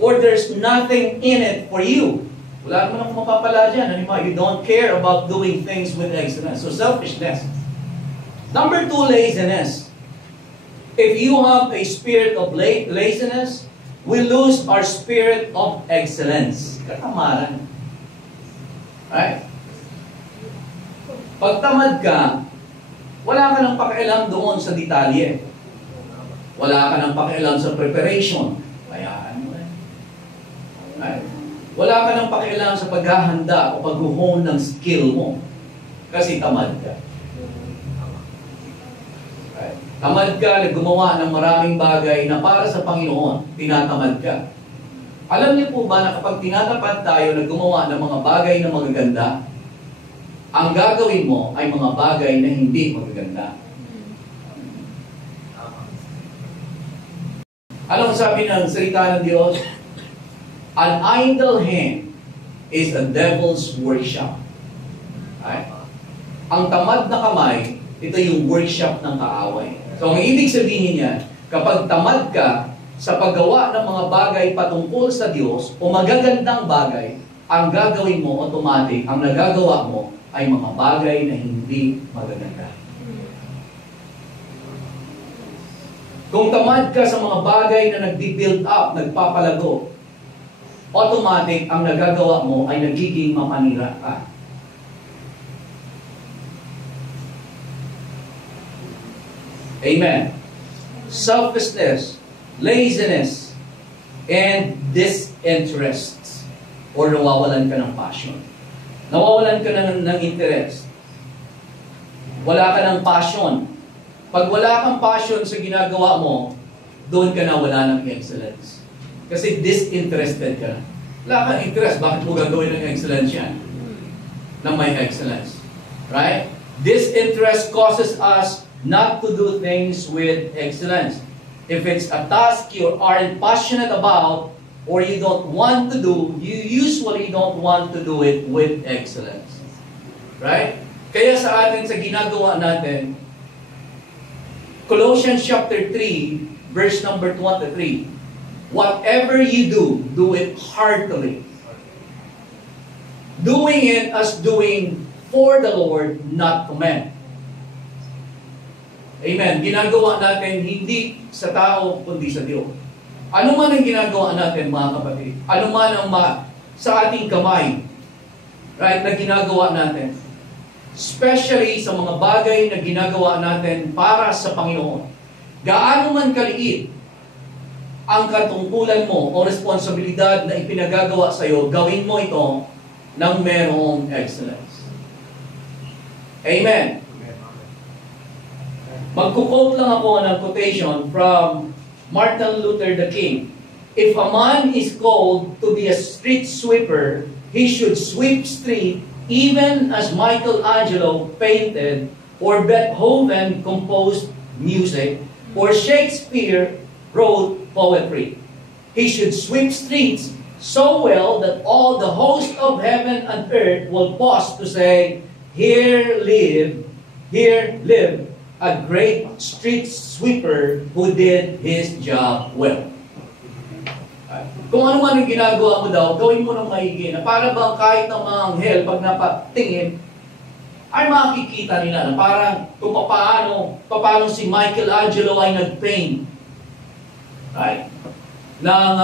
or there's nothing in it for you, wala naman akong mapapala dyan. Anymore. You don't care about doing things with excellence. So selfishness. Number 2, laziness. If you have a spirit of laziness, we lose our spirit of excellence. Katamaran. Right? Pag tamad ka, wala ka nang pakialam doon sa detalye. Wala ka nang pakialam sa preparation. Kaya ano eh. Right? Wala ka nang pakialam sa paghahanda o pag-hone ng skill mo. Kasi tamad ka. Right? Tamad ka na gumawa ng maraming bagay na para sa Panginoon, tinatamad ka. Alam niyo po ba na kapag tinatapat tayo na gumawa ng mga bagay na magaganda, ang gagawin mo ay mga bagay na hindi magaganda. Anong sabi ng salita ng Diyos? An idle hand is a devil's workshop. Right? Ang tamad na kamay, ito yung workshop ng kaaway. So, ang ibig sabihin niya, kapag tamad ka sa paggawa ng mga bagay patungkol sa Diyos o magagandang bagay, ang gagawin mo automatic, ang nagagawa mo ay mga bagay na hindi magaganda. Kung tamad ka sa mga bagay na nagdi-build up, nagpapalago, automatic, ang nagagawa mo ay nagiging mapanira ka. Amen. Selfishness, laziness, and disinterest. Or nawawalan ka ng passion. Nawawalan ka ng interest. Wala ka ng passion. Pag wala kang passion sa ginagawa mo, doon ka na wala ng excellence. Kasi disinterested ka. Wala kang interest. Bakit mo gagawin ng excellence yan? Ng may excellence. Right? Disinterest causes us not to do things with excellence. If it's a task you aren't passionate about, or you don't want to do, you usually don't want to do it with excellence. Right? Kaya sa atin, sa ginagawa natin, Colossians chapter 3, verse number 23, whatever you do it heartily. Doing it as doing for the Lord, not to men. Amen. Ginagawa natin hindi sa tao, kundi sa Diyos. Ano man ang ginagawa natin, mga kapatid, ano man ang sa ating kamay, right, na ginagawa natin, especially sa mga bagay na ginagawa natin para sa Panginoon, gaano man kaliit ang katungkulan mo o responsibilidad na ipinagagawa sa iyo, gawin mo ito ng merong excellence. Amen. Magkukote lang ako ng quotation from Martin Luther the King. If a man is called to be a street sweeper, he should sweep street even as Michelangelo painted, or Beethoven composed music, or Shakespeare wrote poetry. He should sweep streets so well that all the host of heaven and earth will pause to say, here live a great street sweeper who did his job well. Kung ano man ang ginagawa mo daw, gawin mo ng maigi na para bang kahit ng mga anghel, pag napatingin, ay makikita nila na parang kung paano si Michelangelo ay nag-paint. Right? Nang,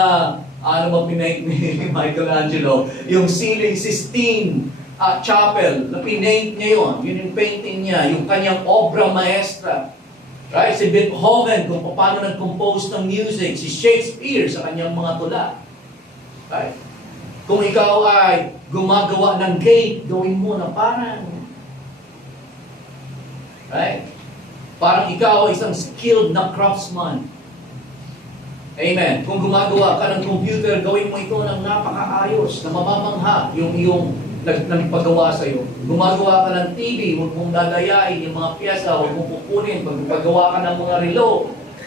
ano ba pinaint ni Michelangelo? Yung ceiling, Sistine Chapel, na pinaint niya yun. Yun yung painting niya, yung kanyang obra maestra. Right? Si Beethoven, kung paano nag-compose ng music. Si Shakespeare sa kanyang mga tula. Right? Kung ikaw ay gumagawa ng gate, gawin mo na parang. Right? Parang ikaw ay isang skilled na craftsman. Amen. Kung gumagawa ka ng computer, gawin mo ito ng napakaayos, na mamamangha. Yung nagpagawa sa'yo. Gumagawa ka ng TV, huwag mong dadayain yung mga piyesa, huwag mong kukunin. Pag gumagawa ka ng mga relo,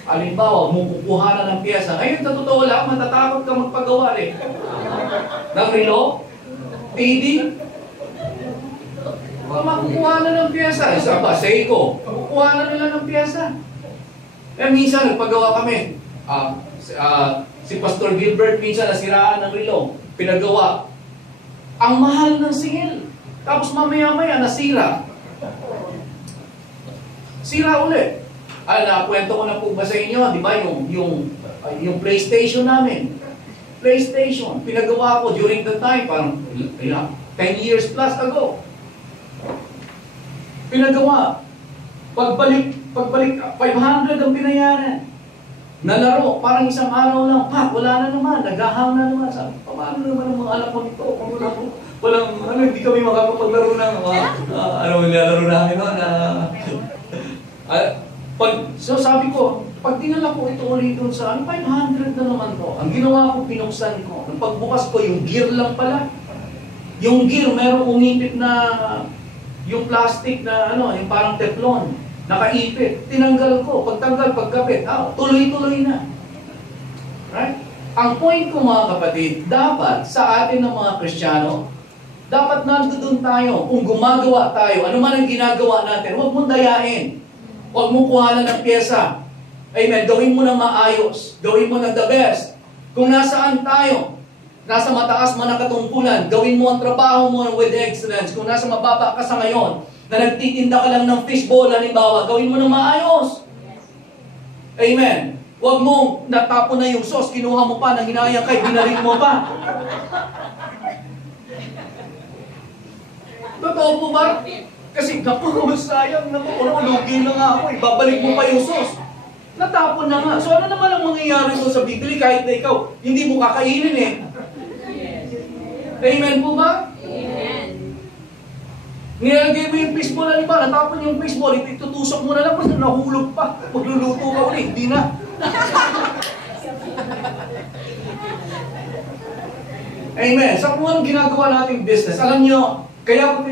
halimbawa, huwag mong kukuhanan ng piyesa. Ngayon, sa totoo lang, matatakot ka magpagawa rin. Ng relo, TV, makukuha na ng piyesa. Isa pa, Seiko, makukuha na nila ng piyesa. Kaya minsan, nagpagawa kami. Si Pastor Gilbert minsan nasiraan ng relo. Pinagawa. Ang mahal ng singil. Tapos mamaya-maya, nasira. Sira ulit. Nakwento ko na po ba sa inyo, di ba, yung PlayStation namin. PlayStation. Pinagawa ko during the time, parang 10 years plus ago. Pinagawa. Pagbalik, 500 ang binayaran. Nalaro, parang isang araw lang, wala na naman, naghahang na naman. Sabi, paano naman ang mga anak ko nito? Hindi kami makakapaglaro ng nilalaro namin so sabi ko, pag dinala ko ito ulit doon sa 500 na naman to. Ang ginawa ko, pinuksan ko. Nung pagbukas ko, yung gear lang pala. Yung gear, merong umipit na yung plastic na yung parang teflon. Nakaipit. Tinanggal ko. Pagtanggal, pagkapit. Tuloy-tuloy na. Right? Ang point ko mga kapatid, dapat sa atin ng mga Kristiyano, dapat nandoon tayo. Kung gumagawa tayo, ano man ang ginagawa natin, huwag mong dayain. Huwag mong kuhanan ng pyesa. Amen. Gawin mo na maayos. Gawin mo na the best. Kung nasaan tayo, nasa mataas man na katungkulan, gawin mo ang trabaho mo with excellence. Kung nasa mababa ka sa ngayon, na nagtitinda ka lang ng fishball, halimbawa, gawin mo na maayos. Amen. Huwag mong natapon na yung sauce, kinuha mo pa, nang hinayang kay, binalik mo pa. Totoo po ba? Kasi, sayang, lugi na nga ako, babalik mo pa yung sauce. Natapon na nga. So ano naman ang mangyayari ko sa Biblia kahit na ikaw, hindi mo kakainin eh. Amen po ba? Amen. Nilagay mo yung fishball, halimbawa, natapon yung fishball, itutusok mo na lang, basta nahulog pa. Magluluto ka ulit, hindi na. Amen. Sa kung anong ginagawa nating business, alam nyo, kaya ko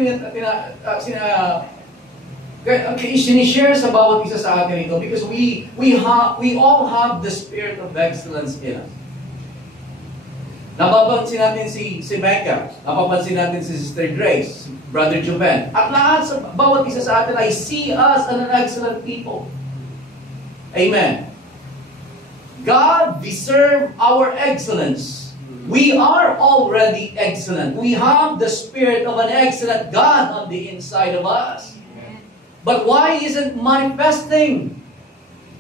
sinishare sa bawat isa sa atin ito because we all have the spirit of excellence in us. Napapansin natin si Becca, napapansin natin si Sister Grace, Brother Joven, at lahat sa bawat isa sa atin ay see us as an excellent people. Amen. God deserves our excellence. We are already excellent. We have the spirit of an excellent God on the inside of us. But why isn't manifesting?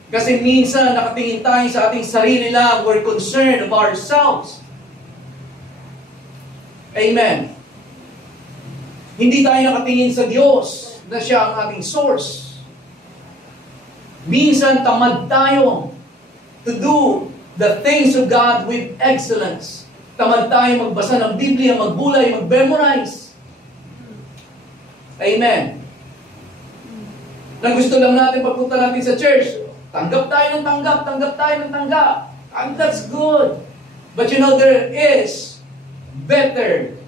Kasi minsan nakatingin tayo sa ating sarili lang. We're concerned of ourselves. Amen. Hindi tayo nakatingin sa Diyos na siya ang ating source. Minsan tamad tayo to do the things of God with excellence. Tamad tayo magbasa ng Biblia, magbulay, mag-memorize. Amen. Na gusto lang natin pagpunta natin sa church, tanggap tayo ng tanggap, tanggap tayo ng tanggap. And that's good. But you know, there is better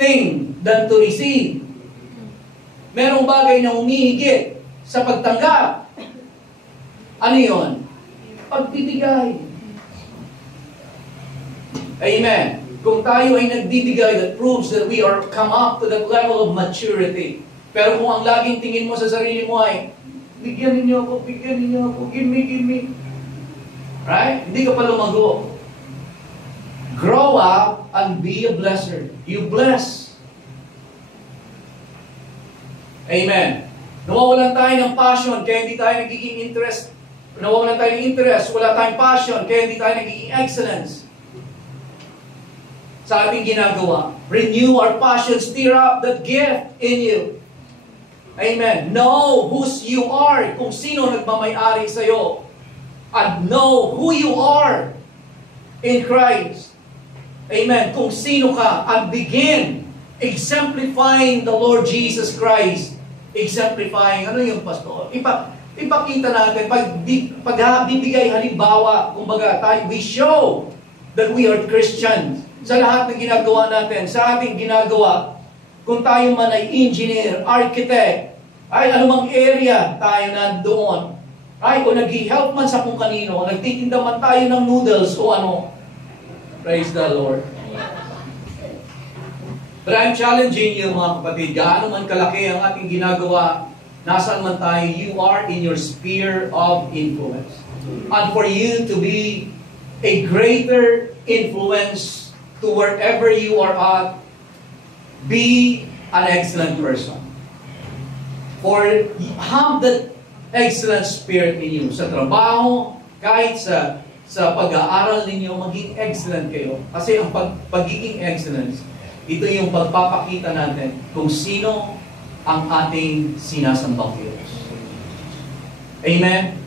thing than to receive. Merong bagay na humihigit sa pagtanggap. Ano yun? Pagbibigay. Amen. Kung tayo ay nagbibigay, that proves that we are come up to that level of maturity. Pero kung ang laging tingin mo sa sarili mo ay, bigyan ninyo ako, give me. Right? Hindi ka pa lumago. Grow up and be a blesser. You bless. Amen. Nawawalan tayo ng passion, kaya hindi tayo nagiging interest. Nawawalan tayo ng interest, wala tayong passion, kaya hindi tayo nagiging excellence sa ating ginagawa. Renew our passion, stir up that gift in you. Amen. Know whose you are, kung sino nagmamayari sa'yo. And know who you are in Christ. Amen. Kung sino ka, and begin exemplifying the Lord Jesus Christ. Exemplifying, ano yung pastor? Ipakita natin, pag bibigay halimbawa, kumbaga tayo, we show that we are Christians. sa lahat ng ginagawa natin, sa ating ginagawa, kung tayo man ay engineer, architect, ay anumang area tayo nandoon, ay kung nag-help man sa kung kanino, nagtitinda man tayo ng noodles o ano, praise the Lord. But I'm challenging you mga kapatid, gaano man kalaki ang ating ginagawa, nasaan man tayo, you are in your sphere of influence. And for you to be a greater influence to wherever you are at, be an excellent person. For have that excellent spirit in you. Sa trabaho, kahit sa pag-aaral ninyo, maging excellent kayo. Kasi ang pagiging excellence, ito yung pagpapakita natin kung sino ang ating sinasambang Diyos. Amen?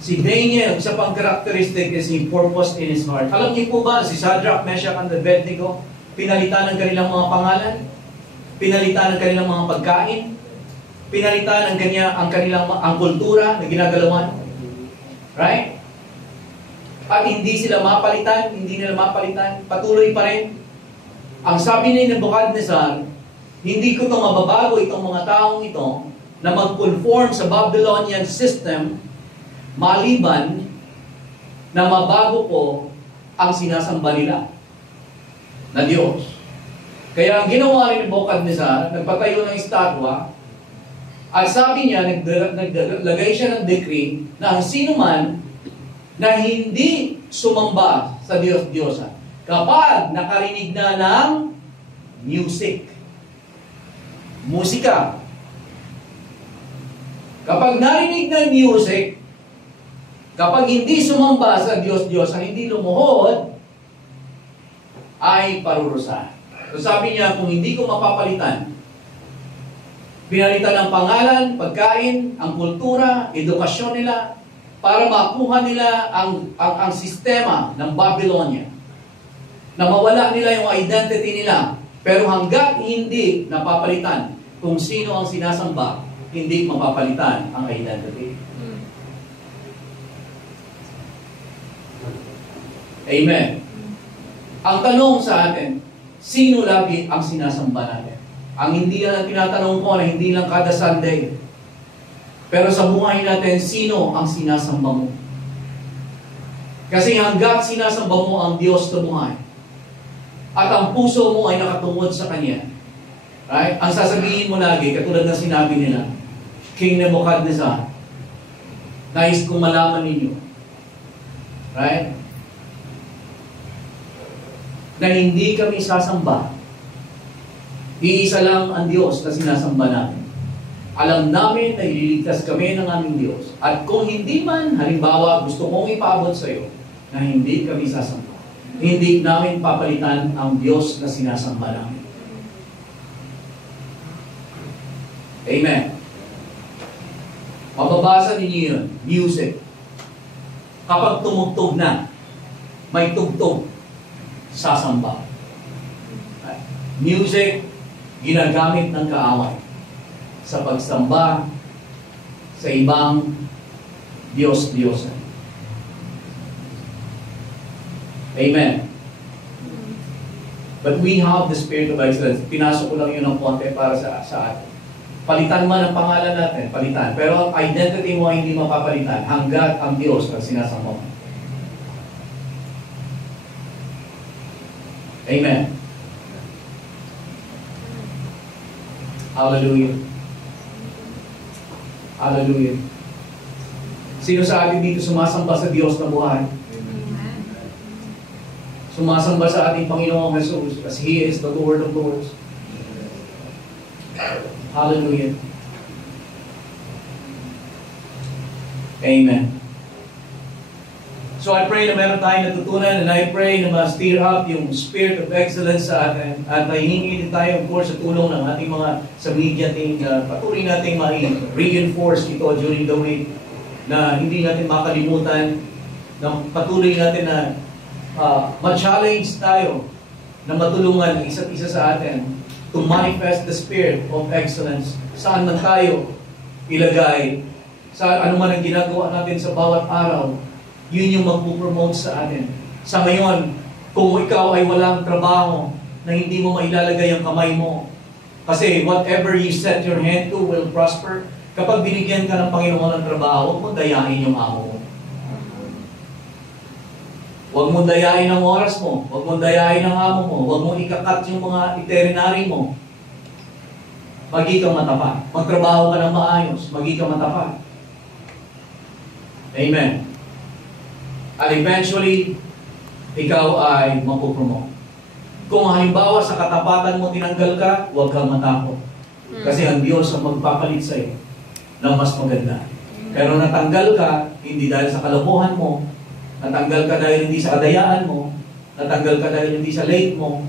Si Daniel, isa pang characteristic is he purpose in his heart. Alam niyo po ba, si Shadrach, Meshach, and Abednego, pinalitan ng kanilang mga pangalan, pinalitan ng kanilang mga pagkain, pinalitan ang kanilang kultura na ginagalawan. Right? At hindi sila mapalitan, patuloy pa rin. Ang sabi ni Nebuchadnezzar, hindi ko itong mababago itong mga taong ito na mag-conform sa Babylonian system maliban na mabago ko ang sinasamba nila na Diyos. Kaya ang ginawa ni Nebuchadnezzar, nagpatayo ng estatwa, at sabi niya, naglagay siya ng decree na ang sino man na hindi sumamba sa Diyos-Diyosan, kapag nakarinig na ng musika, kapag narinig ng music, kapag hindi sumamba sa Diyos-Diyosan, hindi lumuhod, ay parurusahan. So sabi niya, kung hindi ko mapapalitan, pinalitan ang pangalan, pagkain, ang kultura, edukasyon nila, para makuha nila ang sistema ng Babylonia. Na mawala nila yung identity nila. Pero hanggat hindi napapalitan kung sino ang sinasamba, hindi mapapalitan ang identity. Amen. Ang tanong sa atin, sino lagi ang sinasamba natin? Ang hindi lang tinatanong ko na hindi lang kada Sunday. Pero sa buhay natin, sino ang sinasamba mo? Kasi hanggat sinasamba mo ang Diyos sa buhay, at ang puso mo ay nakatungod sa Kanya, right? Ang sasabihin mo lagi, katulad na sinabi nila, King Nebuchadnezzar, nais kong malaman ninyo, right? Na hindi kami sasamba. Iisa lang ang Diyos na sinasamba namin. Alam namin na ililigtas kami ng aming Diyos. At kung hindi man, halimbawa, gusto kong ipaabot sa iyo na hindi kami sasamba. Hindi namin papalitan ang Diyos na sinasamba namin. Amen. Mababasa ninyo yun, music. Kapag tumugtog na, may tugtog, sasamba. Music, ginagamit ng kaaway sa pagsamba sa ibang Diyos-Diyosan. Amen. But we have the spirit of excellence. Pinasok ko lang yun ng konti para sa atin. Palitan man ang pangalan natin, palitan. Pero ang identity mo ay hindi mapapalitan hanggat ang Diyos ang sinasamba mo. Amen. Hallelujah. Hallelujah. Sino sa atin dito sumasamba sa Diyos na buhay? Sumasamba sa ating Panginoong Jesus as He is the Lord of Lords. Hallelujah. Amen. So I pray na meron tayong natutunan, and I pray na ma-stir up yung spirit of excellence sa atin. At nahihingi din tayo, of course, sa tulong ng ating mga sa media team na patuloy natin ma-reinforce ito during the week, na hindi natin makalimutan, na patuloy natin na ma-challenge tayo na matulungan isa't isa sa atin to manifest the spirit of excellence. Saan man tayo ilagay, sa ano man ang ginagawa natin sa bawat araw, yun yung magpupromote sa atin. Sa ngayon, Kung ikaw ay walang trabaho na hindi mo mailalagay ang kamay mo, kasi whatever you set your hand to will prosper. Kapag binigyan ka ng Panginoon ng trabaho, huwag mo dayain yung amo mo. Huwag mo dayain ang oras mo. Huwag mo dayain ang amo mo. Huwag mo ikakat yung mga itinerary mo. Magi kang matapat. Magtrabaho ka ng maayos. Magi kang matapat. Amen. At eventually, ikaw ay mapupromote. Kung halimbawa sa katapatan mo tinanggal ka, huwag kang matakot. Kasi ang Diyos ang magpapalit sa iyo ng mas maganda. Pero natanggal ka, hindi dahil sa kalokohan mo, natanggal ka dahil hindi sa kadayaan mo, natanggal ka dahil hindi sa late mo,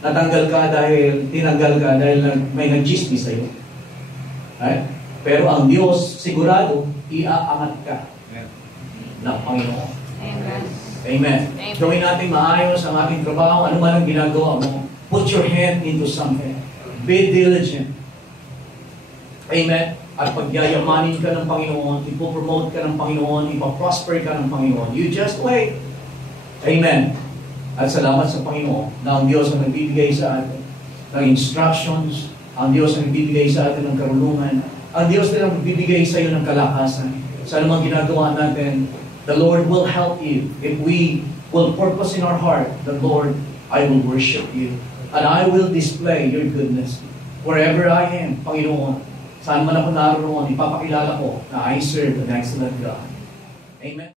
natanggal ka dahil tinanggal ka dahil may nag-chismis sa iyo. Right? Pero ang Diyos, sigurado, iaangat ka ng Panginoon. Amen. Amen. Gawin natin maayos ang ating trabaho, ano man ang ginagawa mo. Put your hand into something. Be diligent. Amen. At pagyayamanin ka ng Panginoon, ipopromote ka ng Panginoon, ipaprosper ka ng Panginoon. You just wait. Amen. At salamat sa Panginoon na ang Diyos ang nagbibigay sa atin ng instructions, ang Diyos ang nagbibigay sa atin ng karunungan, ang Diyos din ang nagbibigay sa iyo ng kalakasan. Sa anumang ginagawa natin, the Lord will help you if we will purpose in our heart, the Lord, I will worship you and I will display your goodness. Wherever I am, Panginoon, saan man ako naroon, ipapakilala ko na I serve an excellent God. Amen.